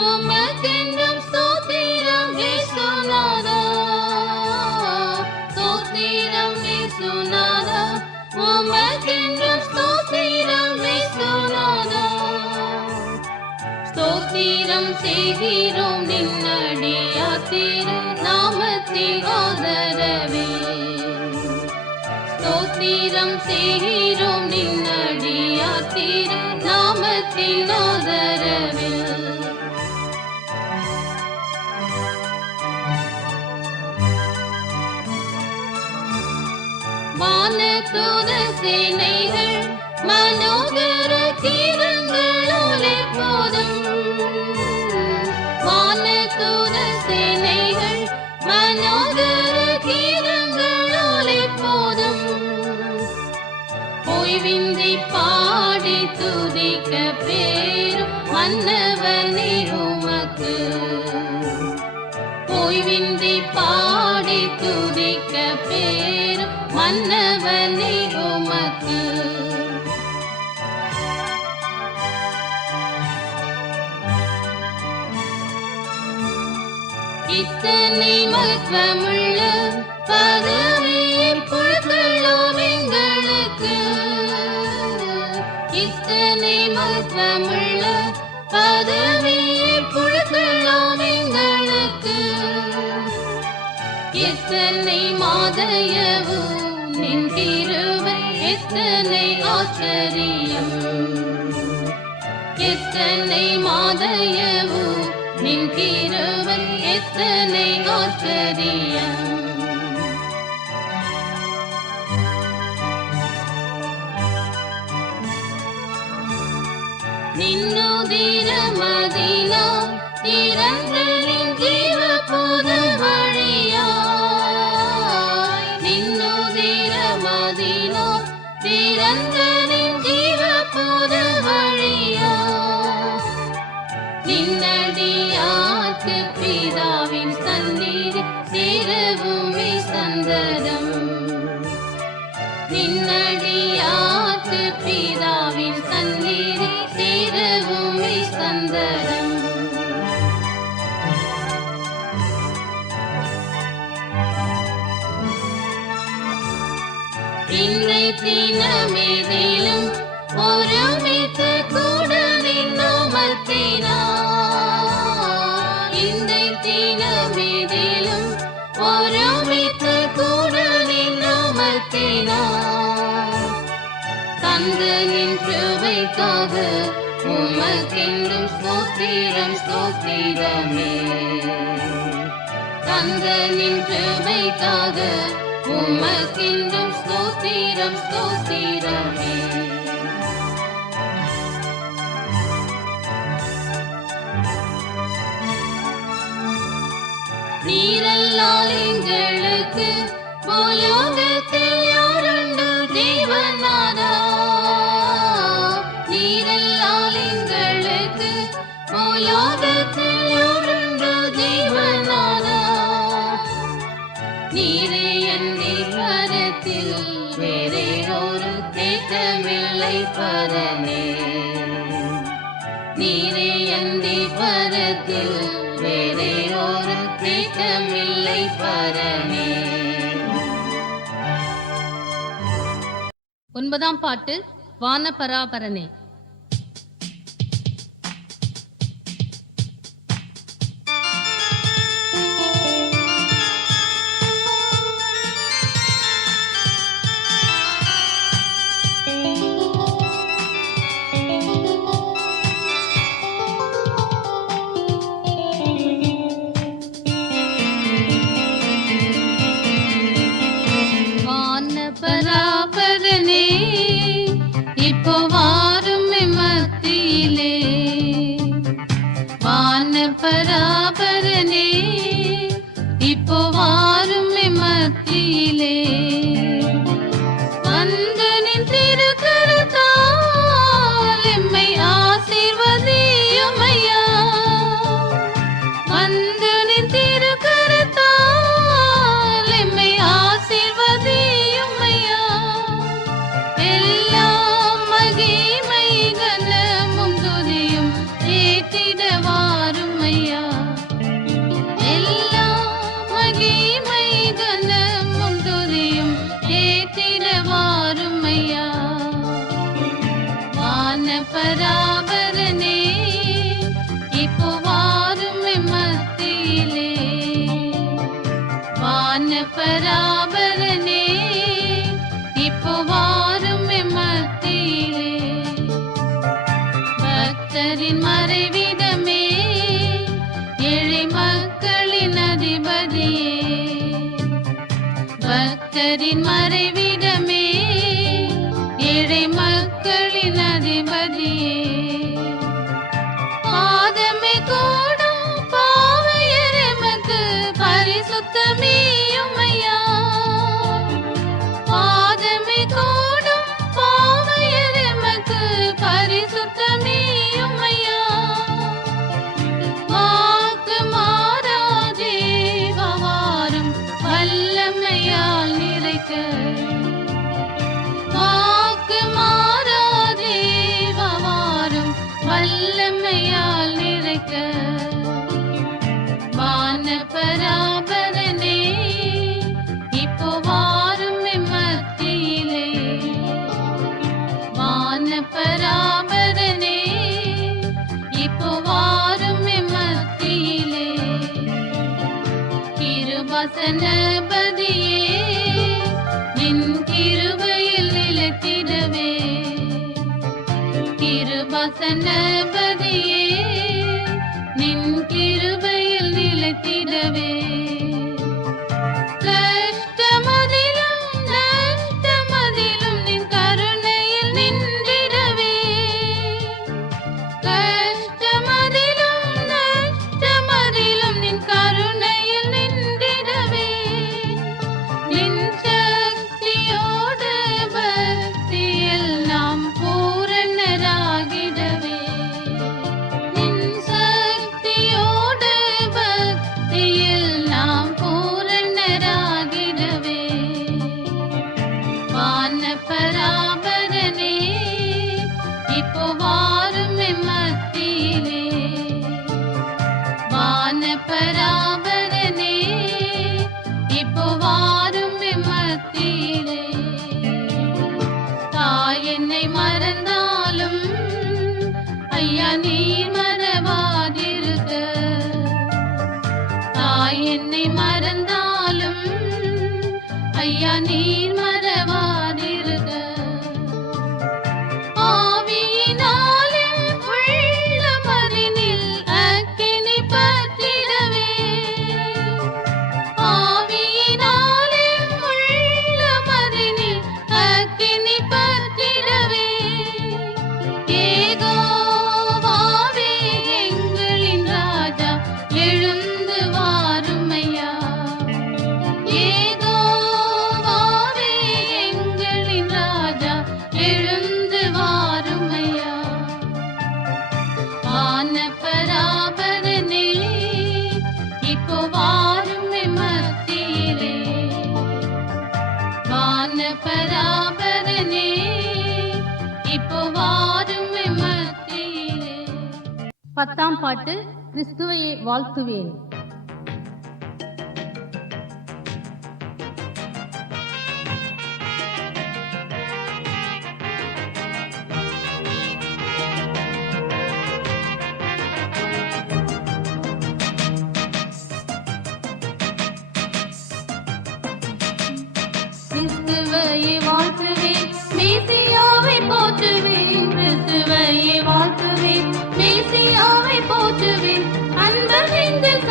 உமக்கென்றும் ஸ்தோத்திரம் இயேசுநாதா. ஸ்தோத்திரம் இயேசுநாதா, உமக்கென்றும் ஸ்தோத்திரம் இயேசுநாதா. ஸ்தோத்திரம் செய்கிறோம் நின்னடியார் திரு நாமத்தின் ஆதரவில். ஸ்தோத்திரம் செய்கிறோம் நின்னடியார் திரு நாமத்தின் ஆதரவில். வானதூத சேனைகள் மனோகர கீதங்களோடு எப்போதும். வானதூத சேனைகள் மனோகர கீதங்களோடு எப்போதும். ஓய்வின்றி பாடி துதிக்க பேரும் மன்னவனே உமக்கு. ஓய்வின்றி பாடி துதிக்க பேரும் மன்னவனே உமக்கு. இத்தனை மகத்துவமுள்ள பதவியை கொடுக்கலாம் எங்களுக்கு. இத்தனை மகத்துவமுள்ள பதவியை கொடுக்கலாம் எங்களுக்கு. எத்தனை மாதயவு நின் கிருபை எத்தனை ஆச்சரியம். எத்தனை மாதயவு நின் கிருபை எத்தனை ஆச்சரியம். நின்னுதிர மதினா திறந்தனின் ஜீவ புது வழியாய். நின்னுதிர மதினா திறந்தனின் ஜீவ புது வழியாய். நின்னடியார்க்கு பிதாவின் சந்நிதி சேரவுமே சந்ததம். நின்னடியார்க்கு பிதாவின் சந்நிதி சேரவுமே சந்ததம். இன்றை தினமேதிலும் ஒருமித்து கூட நின் நாமத்தினாய். இன்றை தினமேதிலும் ஒருமித்து கூட நின் நாமத்தினாய். தந்தனின் கிருபைக்காக உமக்கென்றும் ஸ்தோத்திரம் ஸ்தோத்திரமே. தந்தனின் கிருபைக்காக உமக்கென்றும் ஸ்தோத்திரம் ஸ்தோத்திரமே. நீரல்லால் எங்களுக்கு பூலோகத்தில் யாருண்டு தேவநாதா. நீரல்லால் எங்களுக்கு பூலோகத்தில் யாருண்டு தேவநாதா. நீரே அன்றி பரத்தில் வேறே ஒரு தேற்றமில்லை பரனே. நீரே அன்றி பரத்தில் வேறே ஒரு தேற்றமில்லை பரனே. ஒன்பதாம் பாட்டு வானபராபரனே. பராபரனே இப்போ வாரும் மத்தியிலே வான பராபரனே இப்போ வாரும் மத்தியிலே வந்து நின் திருக்கரத்தால் எம்மை ஆசீர்வதியுமையா வந்து நின் திருக்கரத்தால் எம்மை ஆசீர்வதியுமையா எல்லாம் மகிமை கனமும் துதியும் ஏற்றிட வாருமையா எல்லாம் மகிமை கனமும் துதியும் ஏற்றிட வாருமையா வான பராபரனே இப்போ வாரும் மத்தியிலே வான பராபரனே இப்போ வாரும் மத்தியிலே பக்தரின் மறைவிடமே ஏழை மக்களின் அதிபதியே பக்தரின் மறைவிடமே ஏழை மக்களின் அதிபதியே பாதமே கூடும் பாவையரமக்கு பரிசுத்தமேயுமையா பாதமே கூடும் பாவையரமக்கு பரிசுத்தமேயுமையா வாக்கு மாறாதே வாரும் வல்லமையால் நிறைக்க வாக்கு மாறாதே வாரும் வல்லமையால் நிறைக்க வான பராபரனே இப்போ வாரும் மத்தியிலே வான பராபரனே இப்போ வாரும் மத்தியிலே கிருபாசனபதியே நின் கிருபையில் நிலைத்திடவே கிருபாசனபதியே நின் கிருபையில் நிலைத்திடவே கஷ்டமதிலும் நஷ்டமதிலும் நின் கருணையில் நின்றிடவே கஷ்டமதிலும் நஷ்டமதிலும் நின் கருணையில் நின்றிடவே நின் சக்தியோடு பக்தியில் நாம் பூரணராகிடவே நின் சக்தியோடு பக்தியில் நாம் பூரணராகிடவே வான பராபரனே இப்போ வாரும் மத்தியிலே வான பராபரனே இப்போ வாரும் மத்தியிலே தாய் என்னை மறந்தாலும் ஐயா நீர் மறவாதிருக்க தாய் என்னை மறந்தாலும் ஐயா நீர் மறவாதிருக்க ஆவியினாலே உள்ளமதினில் அக்கினி பற்றிடவே ஆவியினாலே உள்ளமதினில் அக்கினி பற்றிடவே யெகோவாவே எங்களின் ராஜா எழுந்து வாருமையா யெகோவாவே எங்களின் ராஜா எழுந்து வாருமையா வான பராபரனே இப்போ வாரும் மத்தியிலே வான பராபரனே இப்போ வாரும் மத்தியிலே 10ஆம் பாட்டு கிறிஸ்துவையே வாழ்த்துவேன். கிறிஸ்துவையே வாழ்த்துவேன் மேசியாவை போற்றுவேன் கிறிஸ்துவையே வாழ்த்துவேன் மேசியாவை போற்றுவேன் அன்பர் நெஞ்சில்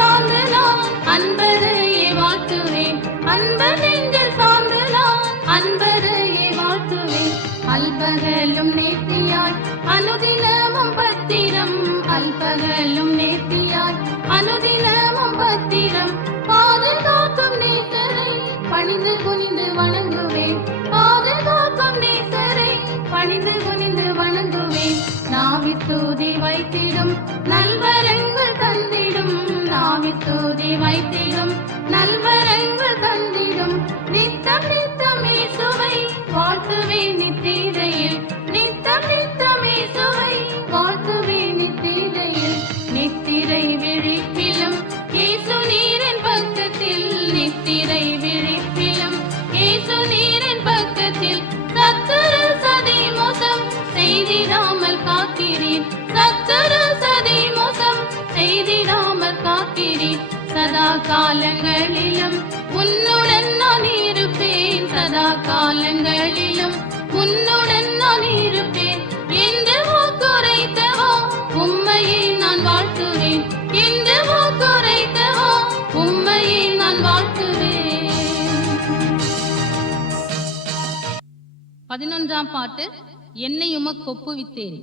அல்பகலும் நேர்த்தியாய் அனுதினமும் பத்திரம் அல்பகலும் நேர்த்தியாய் அனுதினமும் பத்திரம் பாதுகாக்கும் நேசரை பணிந்து குனிந்து வணங்குவேன் பாதுகாக்கும் நேசரை பணிந்து குனிந்து வணங்குவேன் நாவித்தூதி வைத்திடும் நல்வரங்கள் தந்திடும் நாவித்தூதி வைத்திடும் நல்வரங்கள் தந்திடும் நித்தம் நித்தமே சுவை வாழ்த்துவேன் நித்திரையில் நித்தம் நித்தமே சுவை வாழ்த்துவேன் நித்திரையில் நித்திரை விழிப்பிலும் இயேசு நீரின் பக்கத்தில் நித்திரை விழிப்பிலும் இயேசு நீரின் பக்கத்தில் சத்துரு சதி மோசம் செய்திடாமல் காக்கிறீர் சத்துரு சதி மோசம் செய்திடாமல் காக்கிறீர் சதா காலங்களிலும் உன்னுடன் நான் இருப்பேன் சதா காலங்களிலும் உன்னுடன் நான் இருப்பேன் என்று வாக்குரைத்தவோ உம்மையை நான் வாழ்த்துவேன் என்று வாக்குரைத்தவோ உம்மையை நான் வாழ்த்துவேன். 11ஆம் பாட்டு. என்னை உமக்கு ஒப்புவித்தேன்.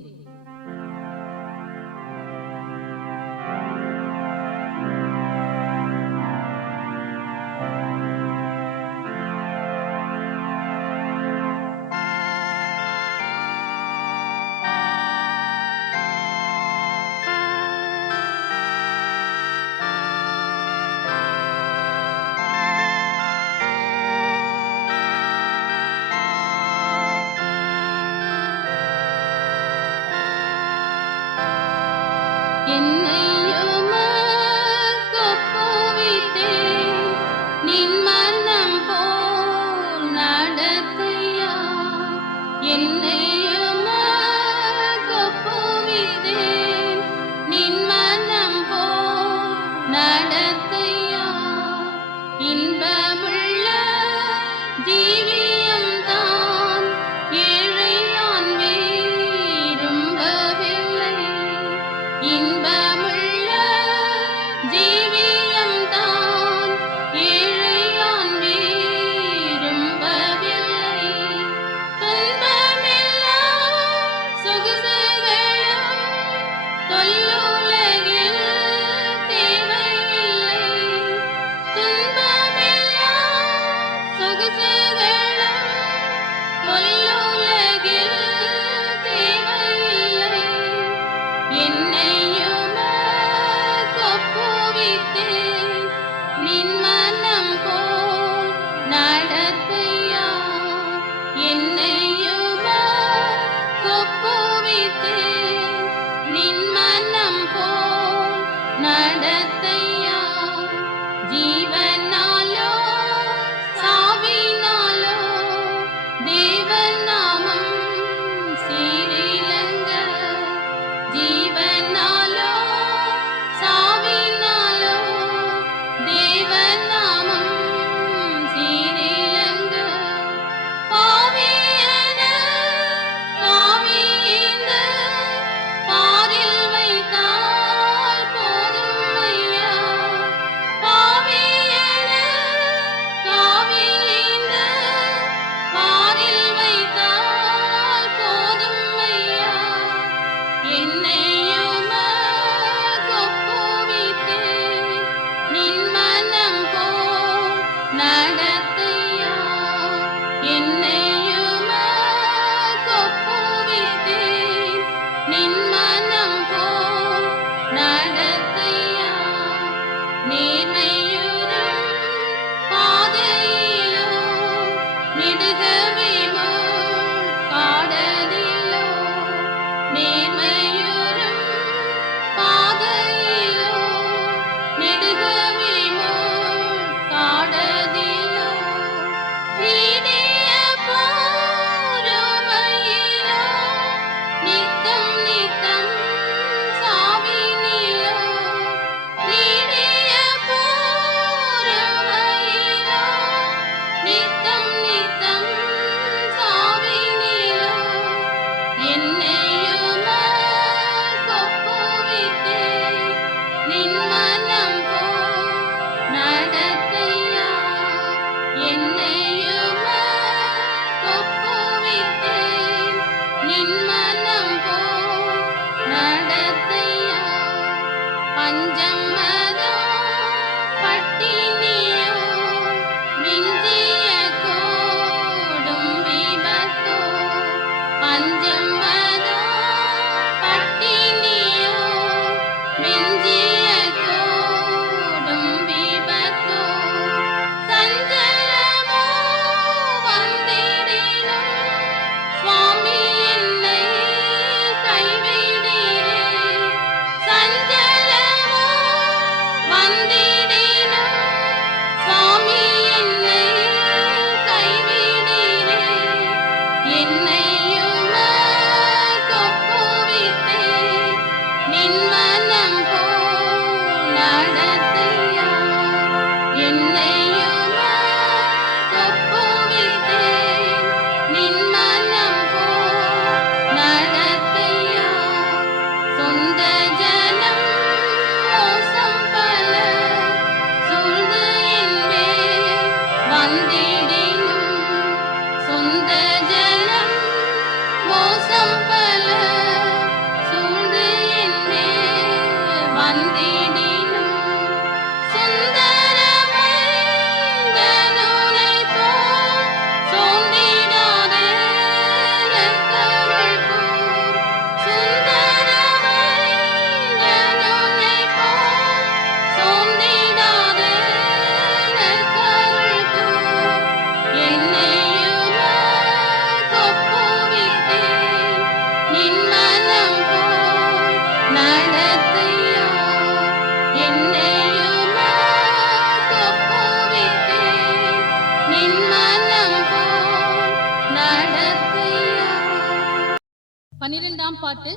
12ஆம் பாட்டு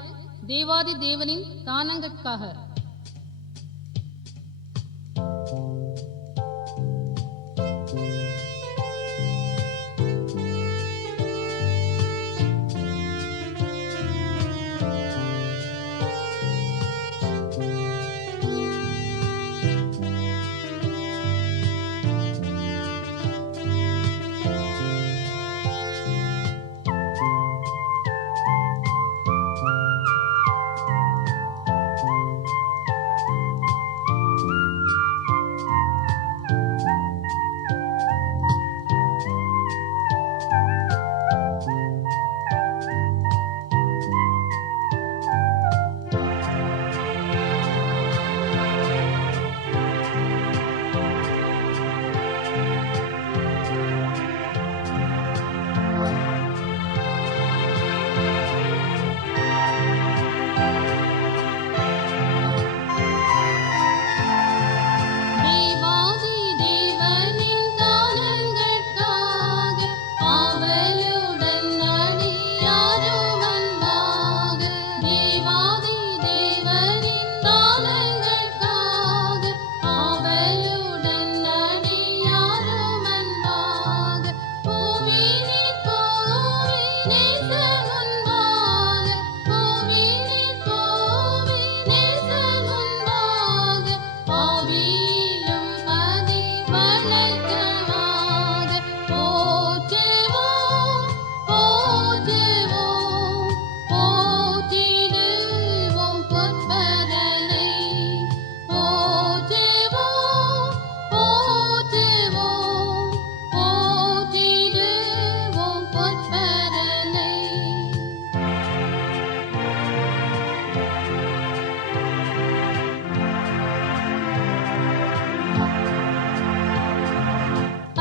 தேவாதி தேவனின் தானங்கட்காக.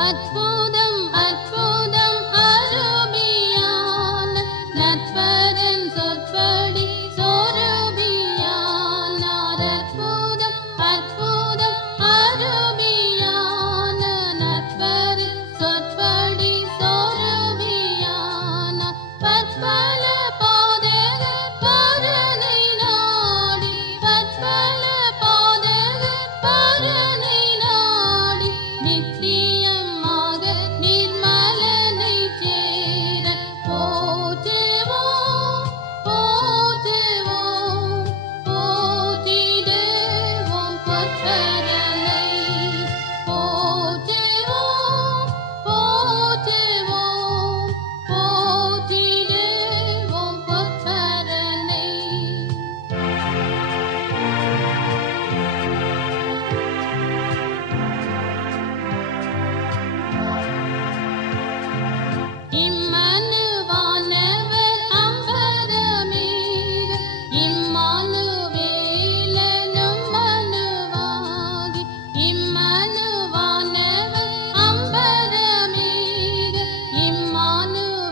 அற்புதம் அற்புதம் அருமையான நற்பதன் சொற்படி சொருபியானார். அற்புதம் அற்புதம் அருமையான நற்பதன் சொற்படி சொருபியானார். பற்பல பாதகர் பரனை நாடி பற்பல பாதகர் பரனை நாடி நித்தியமாக நிர்மலனை சேர போற்றுவோம் போற்றுவோம் போற்றிடுவோம் பொற்பரனை. போற்றுவோம் போற்றுவோம் போற்றிடுவோம் பொற்பரனை. இம்மனுவானவர் அம்பரமேக இம்மானுவேலனும் மனுவாகி. இம்மனுவானவர் அம்பரமேக இம்மானுவேலனும்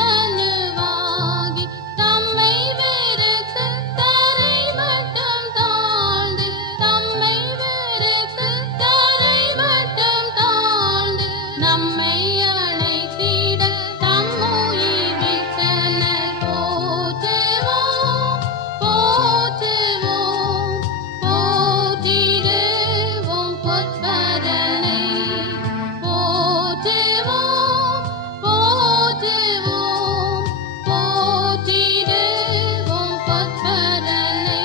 மனுவாகி. தம்மை வெறுத்து தரை மட்டும் தாழ்ந்து தம்மை வெறுத்து தரை மட்டும் தாழ்ந்து நம்மை அழைத்திட தம்முயிர் விட்டனர். போற்றுவோம் போற்றுவோம் போற்றிடுவோம் பொற்பரனை. போற்றுவோம் போற்றுவோம் போற்றிடுவோம் பொற்பரனை.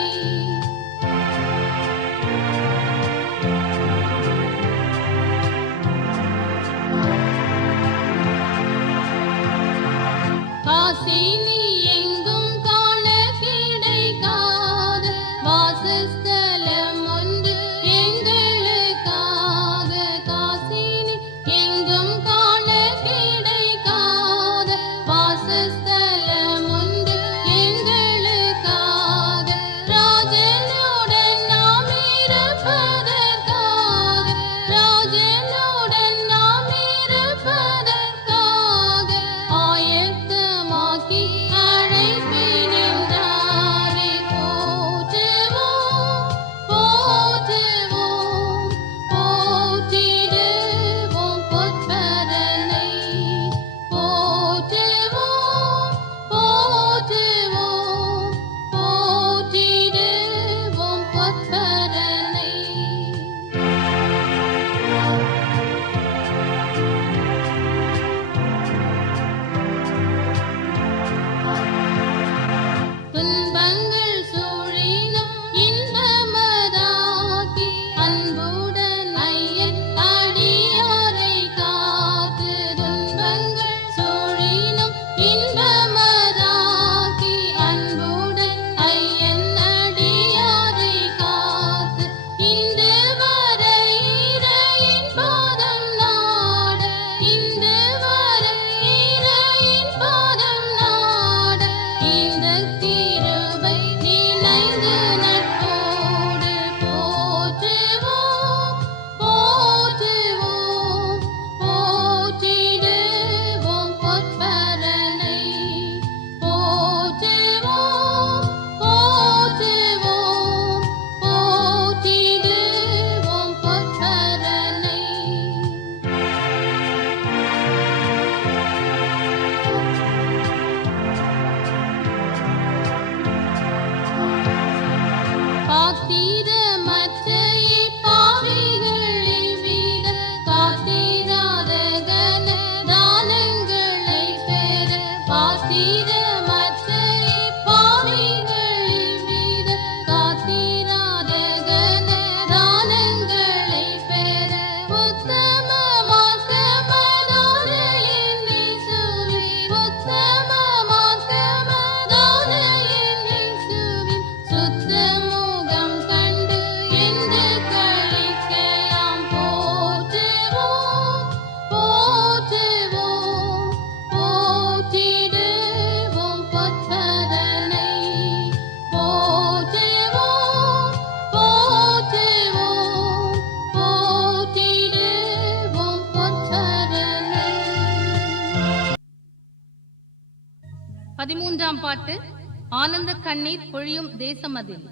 காசினி எங்கும் காண கிடைக்காத வாசஸ்தலம் ஒன்று எங்களுக்காக. காசினி எங்கும் காண கிடைக்காத வாசஸ்தலம் ஒன்று எங்களுக்காக. ராஜனுடன் நாம் இருப்பதற்காக ராஜனுடன் நாம் இருப்பதற்காக ஆயத்தமாக்கி 13ஆம் பாட்டு. ஆனந்த கண்ணீர் பொழியும் தேசமதில்.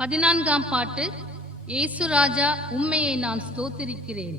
14ஆம் பாட்டு. இயேசு ராஜா உம்மையை நான் ஸ்தோத்திரிக்கிறேன்.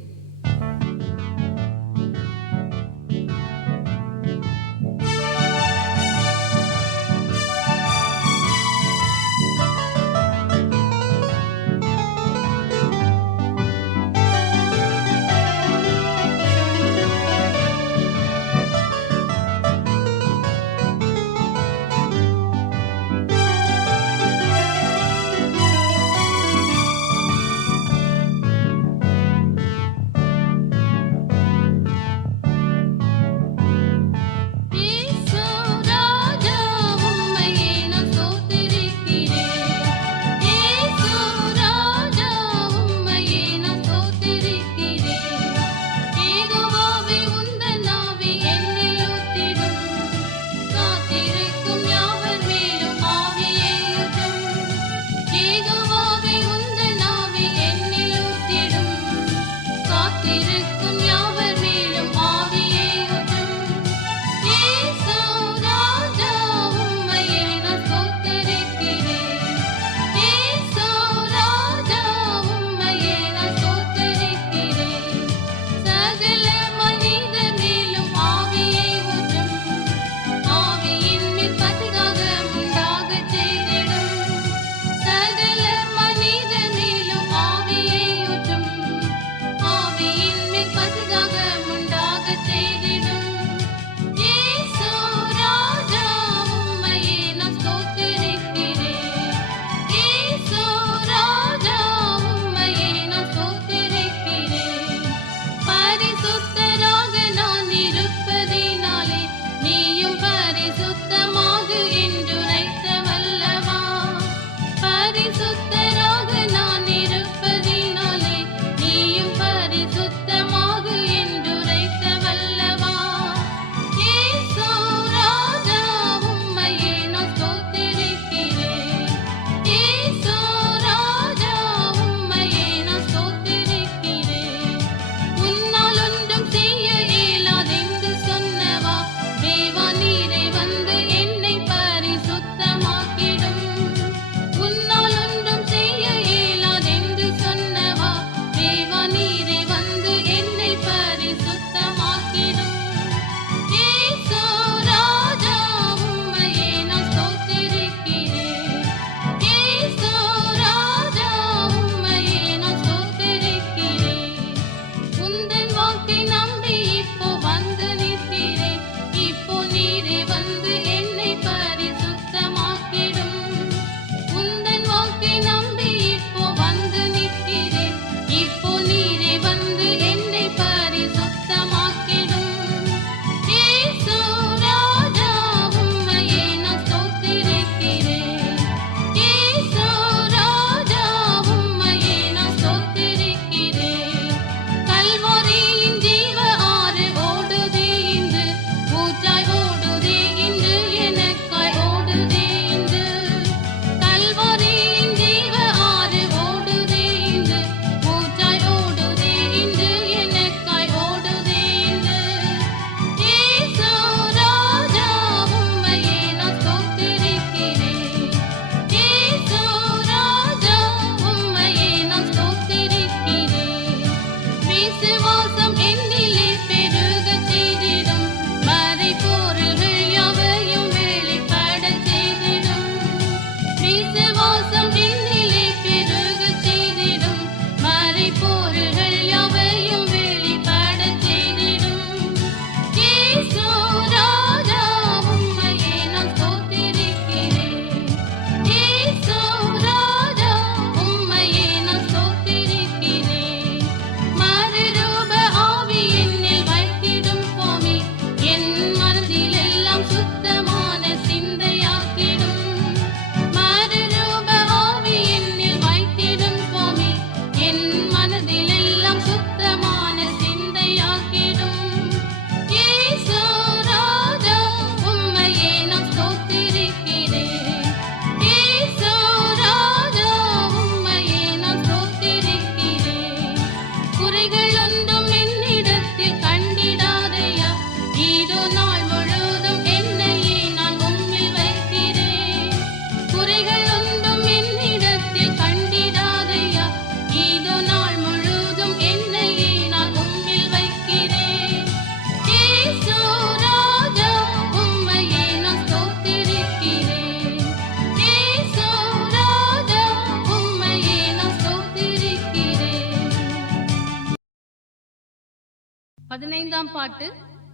15ஆம் பாட்டு.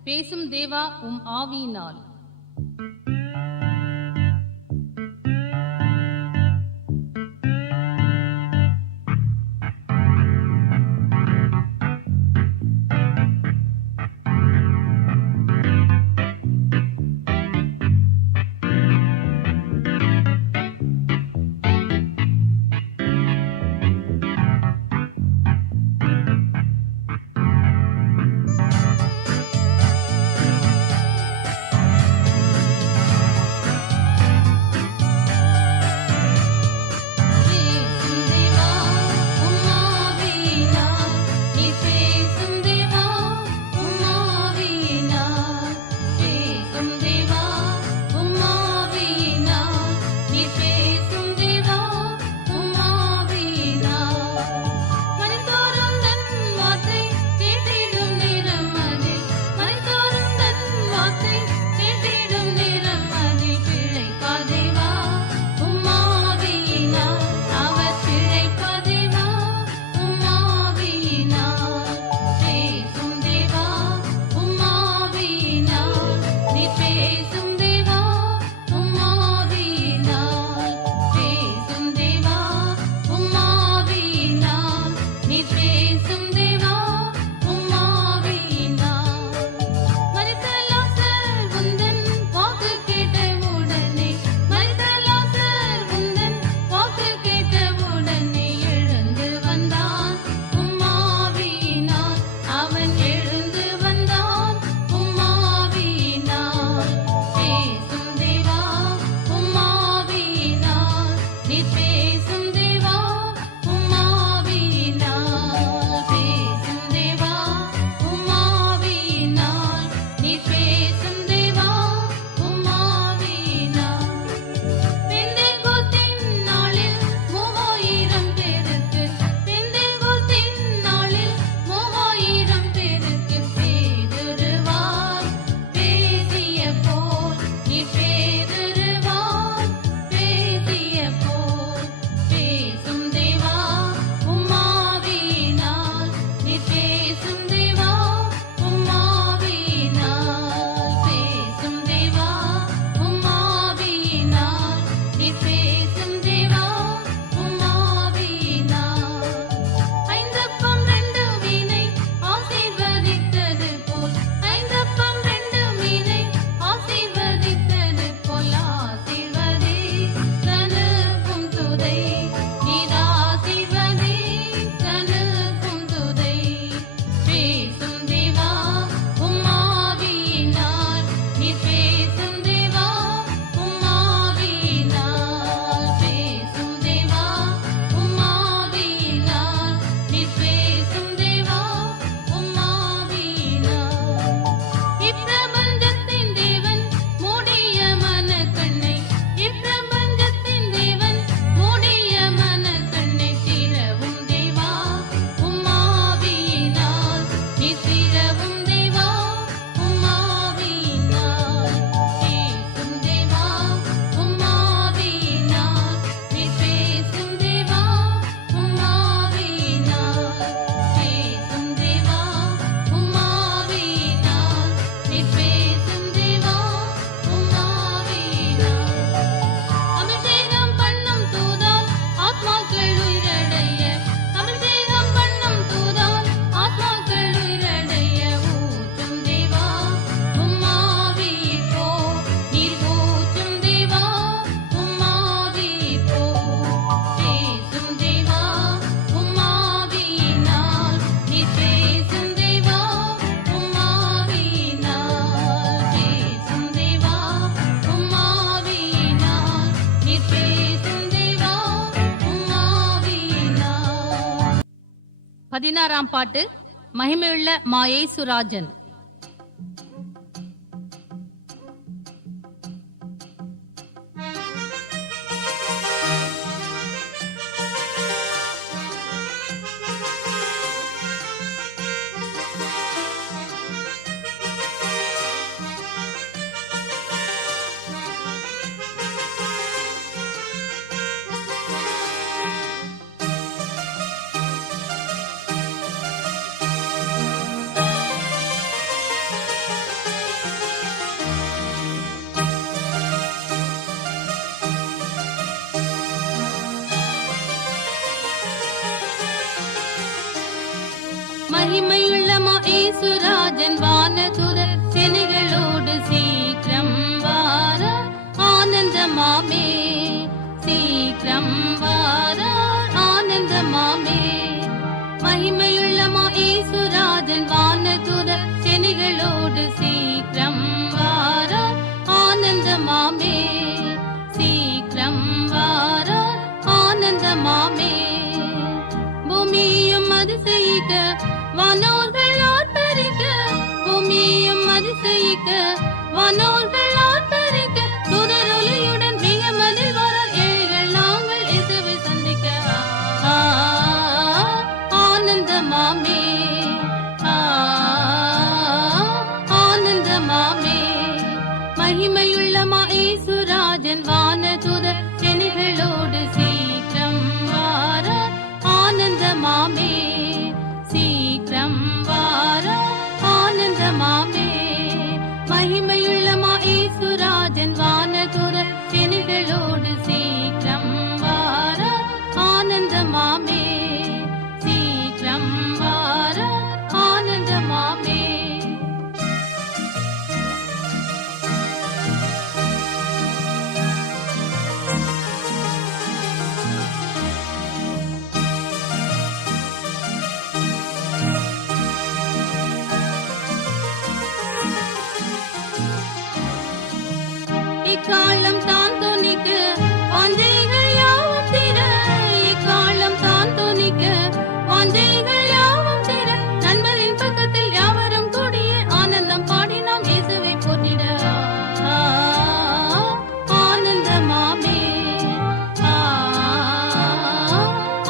பேசும் தேவா உம் ஆவியினால். பதினாறாம் பாட்டு. மகிமையுள்ள மா இயேசுராஜன். மகிமையுள்ளமா ஈசுராஜன் வானதுதர் செனிகளோடு சீக்கிரம் வார ஆனந்தமாமே சீக்கிரம் வார ஆனந்தமாமே மகிமையுள்ளமா ஈசுராஜன் வானதுதர் செனிகளோடு சீக்கிரம் வார ஆனந்தமாமே சீக்கிரம் வார ஆனந்தமாமே பூமியும் அதிசயிக்க வானோர்கள் ஆர்ப்பரிக்க பூமியும் அதிசயிக்க வானோர்கள் ஆர்ப்பரிக்க தூதரொலியுடன் மிகமதில் வர ஏழைகள் நாங்கள் இயேசுவை சந்திக்க ஆனந்தமாமே ஆனந்தமாமே மகிமையுள்ளமா ஈசுராஜன் வானதுதர் செனிகளோடு சீக்கிரம் வார ஆனந்தமாமே சீக்கிரம் வார ஆனந்தமாமே மகிமையுள்ளமா ஈசுராஜன் வானதுதர் செனிகளோடு சீக்கிரம் வார ஆனந்தமாமே சீக்கிரம் வார ஆனந்தமாமே இக்காலம் தான் துணிக்க வாஞ்சைகள் யாவும் திற இக்காலம் தான் துணிக்க வாஞ்சைகள் யாவும் திற நண்பரின் பக்கத்தில் யாவரும் கூடிய ஆனந்தம் பாடி நாம் இயேசுவை போற்றிட ஆனந்தமாமே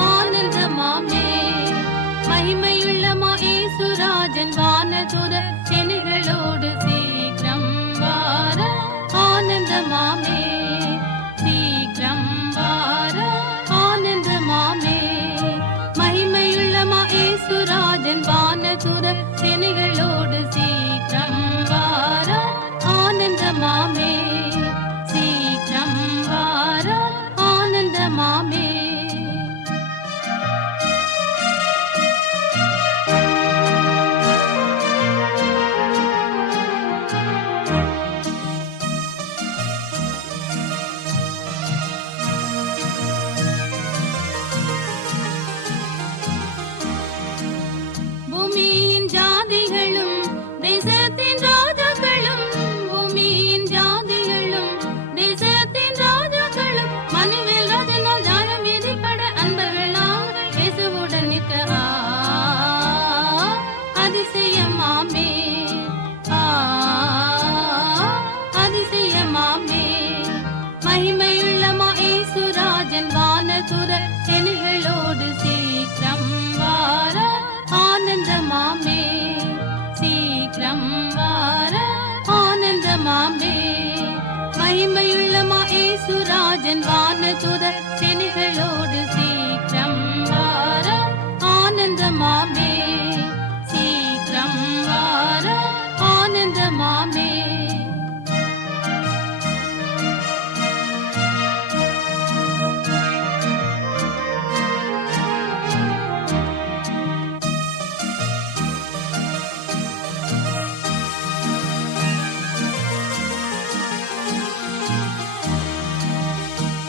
ஆனந்தமாமே மகிமையுள்ளமா ஈசுராஜன் வானதுதர் செனிகளோடு சீக்கிரம் வார ஆனந்தமாமே சீக்கிரம் வார ஆனந்தமாமே மகிமையுள்ளமா ஈசுராஜன் வானதுதர் செனிகளோடு சீக்கிரம் வார ஆனந்தமாமே சீக்கிரம் வார ஆனந்தமாமே பூமியின் ஜாதிகளும் தேசத்தின் ராஜாக்களும் பூமியின் ஜாதிகளும் தேசத்தின் ராஜாக்களும் மனுவேல் ராஜனால் ஞானம் எதிர்பட அன்பர்கள் நாங்கள் இயேசுவுடன் நிற்க அதிசயமாமே அதிசயமாமே மகிமையுள்ளமா ஈசுராஜன் வானதுதர் செனிகளோடு சீக்கிரம் வார ஆனந்தமாமே சீக்கிரம் வார ஆனந்தமாமே மகிமையுள்ளமா ஈசுராஜன் வானதுதர் செனிகளோடு சீக்கிரம் வார ஆனந்தமாமே சீக்கிரம் வார ஆனந்தமாமே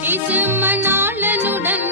இயேசு மணாளனுடன்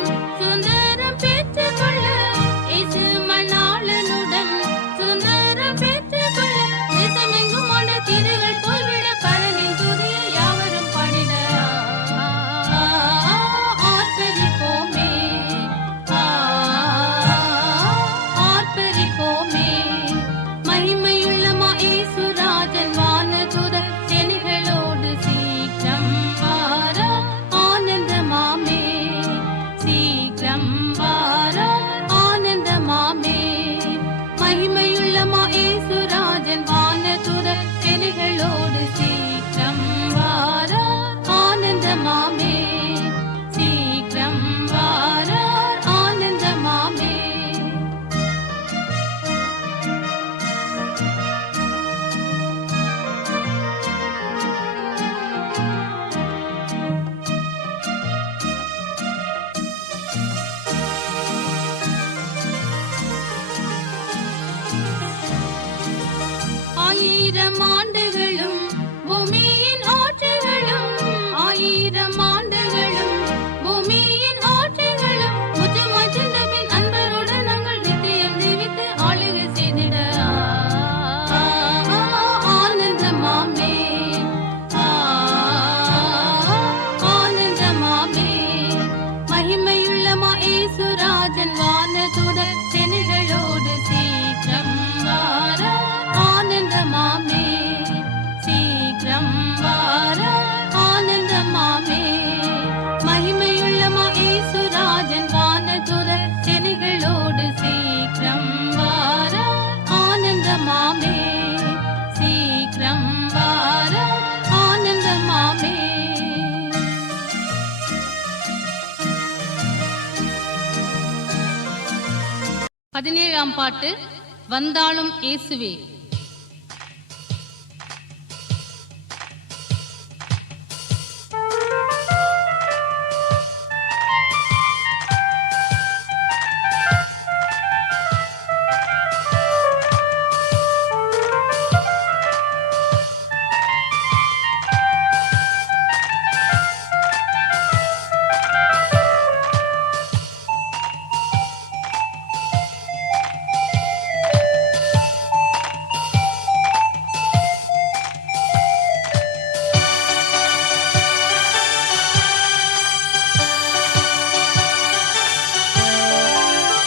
1000 ஆண்டுகளும் பூமியின் ஆற்றுகளும் 1000 ஆண்டுகளும் பூமியின் ஆற்றுகளும் முற்றுமாய் சென்றபின் அன்பருடன் நாங்கள் நித்தியம் ஜீவித்து ஆளுகை செய்திட ஆனந்தமாமே ஆனந்தமாமே மகிமையுள்ளமா இயேசுராஜன் வானதூதர் சேனைகளோடு சீக்கிரம் வார ஆனந்தமாமே சீக்கிரம் வார ஆனந்தமாமே மகிமையுள்ளமா இயேசுராஜன் வானதூதர் சேனைகளோடு சீக்கிரம் வார ஆனந்தமாமே சீக்கிரம் வார ஆனந்தமாமே 17ஆம் பாட்டு வந்தாலும் இயேசுவே.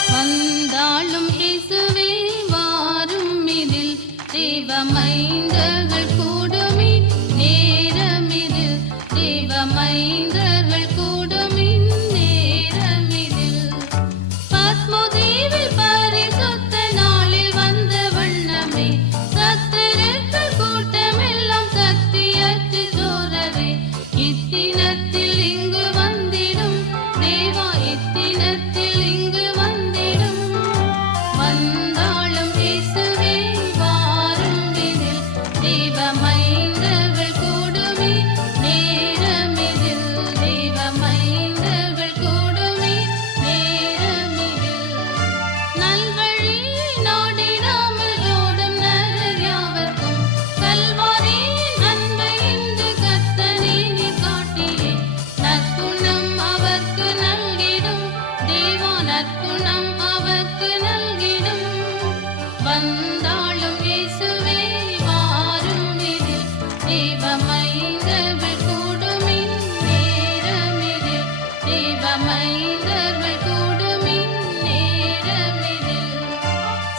வந்தாலும் இயேசுவே வாரும் இதில் தேவமைந்தர்கள் கூடுமின் நேரமிதில் தேவமைந்தர்கள் கூடுமின் நேரமிதில் பத்மோதேவில் பரிசுத்த நாளில் வந்த வண்ணமே சத்துருக்கள் கூட்டமெல்லாம் சக்தியற்று சோரவே இத்தினத்தில் இங்கு வந்திடும் தேவா இத்தினத்தில் இங்கு வந்திடும் வந்தாலும் இயேசுவே வாரும் இதில் தேவமைந்தர்கள் கூடுமே நேரமிதில் தேவமைந்தர்கள் கூடுமே நேரமிதில் நல்வழி நாடிடாமல் ஓடும் நரர் யாவர்க்கும் கல்வாரியின் அன்பை இன்று கர்த்தனே நீர் காட்டியே நற்குணம் அவர்க்கு நல்கிடும் தேவா நற்குணம் அவர்க்கு நல்கிடும் வந்தாலும் இயேசுவே வாரும் இதில் தேவமைந்தர்கள் கூடுமின் நேரமிதில் தேவமைந்தர்கள் கூடுமின் நேரமிதில்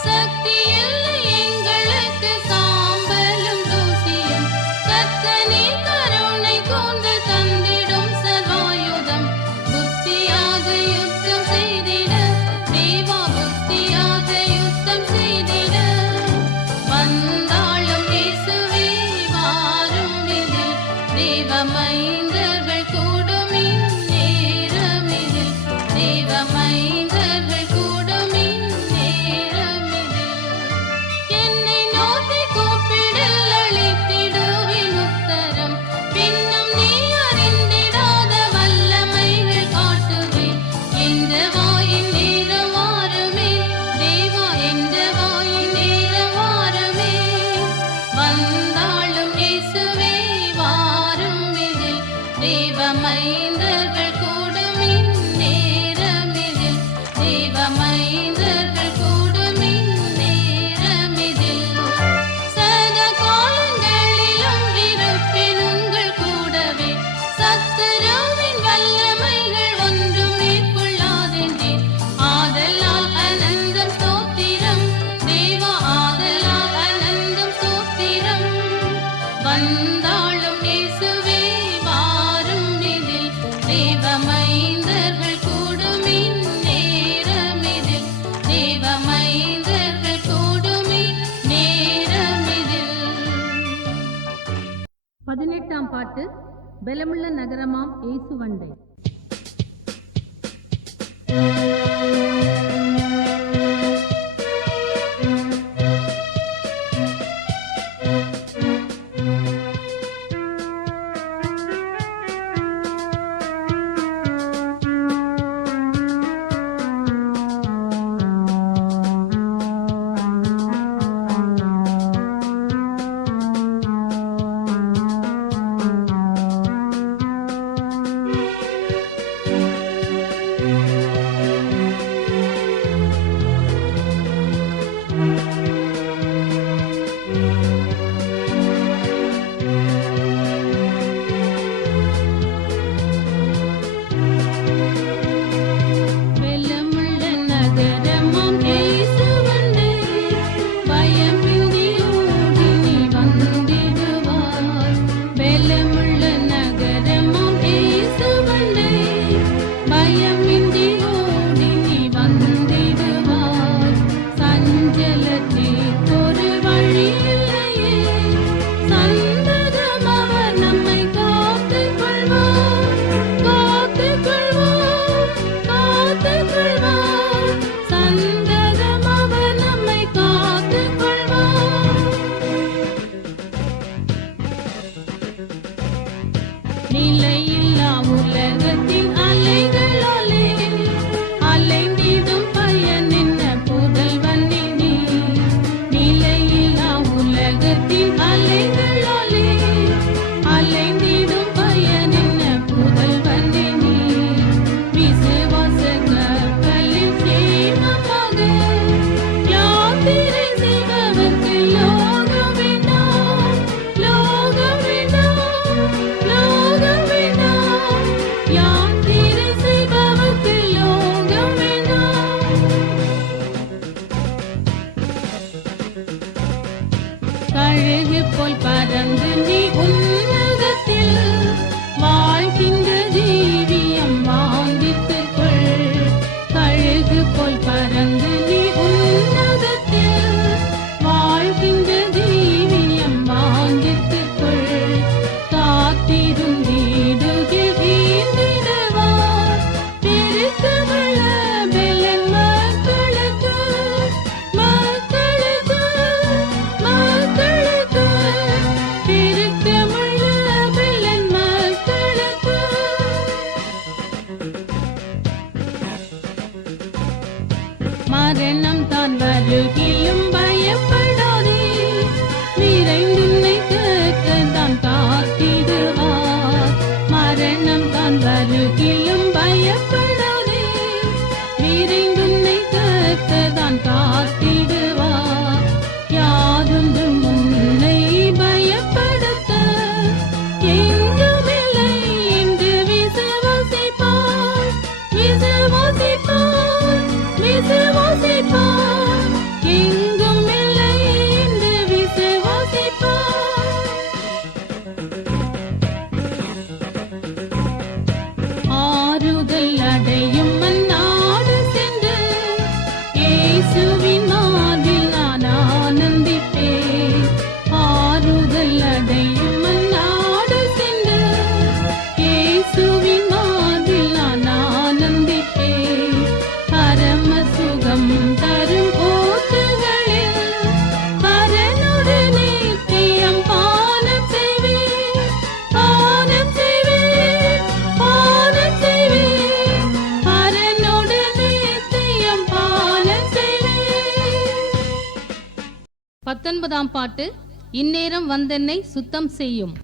சக்தி இல்லை எங்களுக்கு சாம்பலும் தூசியும் கர்த்தனே கருணை கூர்ந்து தந்திடும் சர்வாயுதம் புத்தியாக யுத்தம் செய்திட தேவா புத்தியாக யுத்தம் செய்திட வந்தாலும் இயேசுவே வாரும் இதில் தேவமைந்தர்கள் கூடுமின் நேரமிதில் தேவமைந்தர்கள் கூடுமின் நேரமிதில் என்னை நோக்கி கூப்பிடில் அளித்திடுவேன் உத்தரம் பின்னும் நீ அறிந்திடாத வல்லமைகள் காட்டுவேன் எந்த வாயின் நேரம் வாருமே தேவா எந்த வாயின் நேரம் வாருமே வந்தாலும் இயேசுவே வாரும் இதில் தேவமைந்தர்கள் கூடுமின் நேரமிதில் தேவமைந்தர்கள் கூடுமின் நேரமிதில் சதா காலங்களிலும் இருப்பேன் உங்கள் கூடவே சத்துருவின் வல்லமைகள் ஒன்றும் மேற்கொள்ளாதென்றேன் ஆதலால் அனந்தம் ஸ்தோத்திரம் தேவா ஆதலால் அனந்தம் ஸ்தோத்திரம் வந்தாலும் இயேசுவே வாரும் இதில் தேவமைந்தர்கள் கூடுமின் நேரமிதில் தேவமைந்தர்கள் கூடுமின் நேரமிதில் 18ஆம் பாட்டு பலமுள்ள நகரமாம் இயேசுவண்டை. கழுகு போல் பறந்து நீ உன்னதத்தில் வாழ்கின்ற ஜீவியம் வாங்கித்துக் கொள். கழுகு போல் பறந்து நீ உன்னதத்தில் வாழ்கின்ற ஜீவியம் வாங்கித்துக் கொள். காத்திருந்திடுகில் வீழ்ந்திடுவார் பெருக்கமுள்ள பெலன் மக்களுக்கு மக்களுக்கு மக்களுக்கு பெருக்கமுள்ள பெலன் மக்களுக்கு. மரணம் தான் வருகிலும் பயப்படாதே, விரைந்துன்னை கர்த்தர் தான் காத்திடுவார். மரணம் தான் வருகிலும் பயப்படாதே, விரைந்துன்னை கர்த்தர் தான் காத்திடுவார். யாதொன்றும் உன்னை பயப்படுத்த எங்குமில்லை என்று விசுவாசிப்பார் விசுவாசிப்பார் விசுவாசிப்பார். எங்கும் இல்லை என்று விசுவாசிப்பார். ஆறுதல் அடையும் அந்நாடு சென்று இயேசுவின் மார்பில் நான் ஆனந்திப்பேன். ஆறுதல் அடையும் அந்நாடு சென்று இயேசுவின் மார்பில் நான் ஆனந்திப்பேன். பரம சுகம் தரும் ஊற்றுகளில் பரனோடு நித்தியம் பானம் செய்வேன் பானம் செய்வேன் பானம் செய்வேன். பரனோடு நித்தியம் பானம் செய்வேன். 19ஆம் பாட்டு. இந்நேரம் வந்தென்னை சுத்தம் செய்யும்.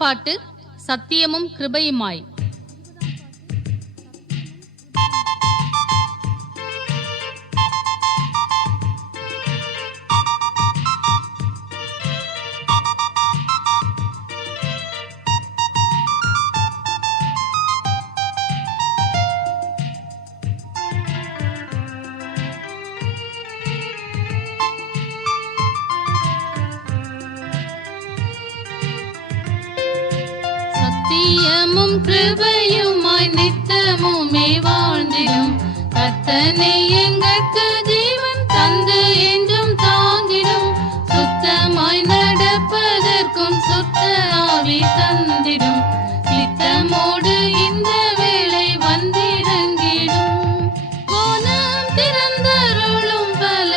பாட்டு சத்தியமும் கிருபையுமாய். சத்தியமும் கிருபையுமாய் நித்தமுமே வாழ்ந்திடும் கர்த்தனை எங்களுக்கு ஜீவன் தந்து என்றும் தாங்கிடும். சுத்தமாய் நடப்பதற்கும் சுத்த ஆவி தந்திடும். சித்தமோடு இந்த வேளை வந்திறங்கிடும். வானம் திறந்தருளும் பல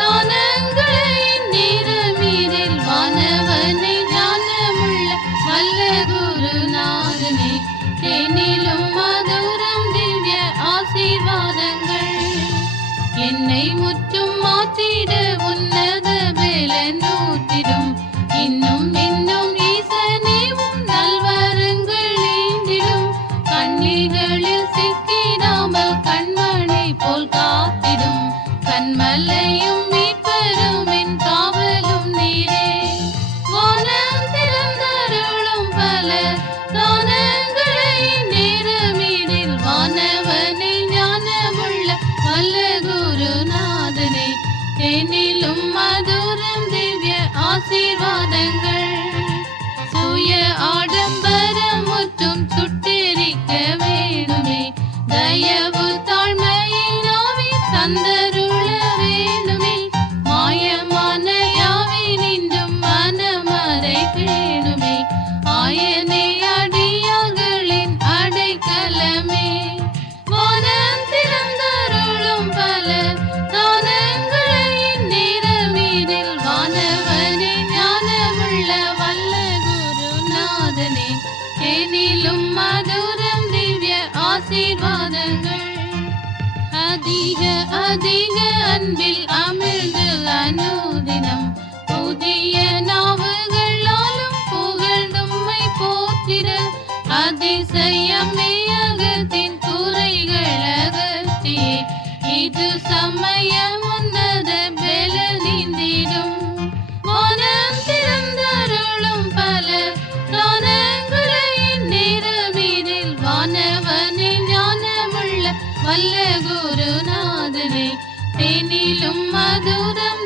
தானங்களை நேரமீதில் வானவனை ஞானமுள்ள வல்ல குருநாதனே தேனிலும் மதுரம் திவ்ய ஆசீர்வாதங்கள் என்னை முற்றும் மாற்றிட உன்னத வேலன் ஊற்றிடும். இன்னும் இன்னும் ஈசனேவும் நல்வரங்கள் ஈந்திடும். கண்ணிகளில் சிக்கிடாமல் கண்மணி போல் காத்திடும். கண்மலையும் மீட்பரும் என் காவலும் நீரே. வானம் திறந்தருளும் பல தானங்களை நேரமீதில் வானவனை ஞானமுள்ள வல்ல குருநாதனே தேனிலும் மதுரம் திவ்ய ஆசீர்வாதங்கள் சுய ஆடம்பரம் முற்றும் சுட்டெரிக்க வேணுமே. தயவு தாழ்மையின் ஆவி தந்தருள வேணுமே. மாயமான யாவை நின்றும் மனமறை பேணுமே. ஆயனே அடியார்களின் அடைக்கலமே. வானம் திறந்தருளும் பல தானங்களை நேரமீதில் வானவனே ஞானமுள்ள வல்ல குருநாதனே தேனிலும் மதுரம் திவ்ய ஆசீர்வாதங்கள் அதிக அதிக அன்பில் அமிழ்ந்து அனுதினம் புதிய நாவுகளாலும் புகழ்ந்தும்மை போற்றிட அதிசயமே அகத்தின் குறைகள் அகற்றியே இது சமயம் உன்னத பெல நீந்திடும். வானம் திறந்தருளும் பல தானங்களை நேரமீதில் வானவனை ஞானமுள்ள வல்ல குருநாதனே தேனிலும் மதுரம்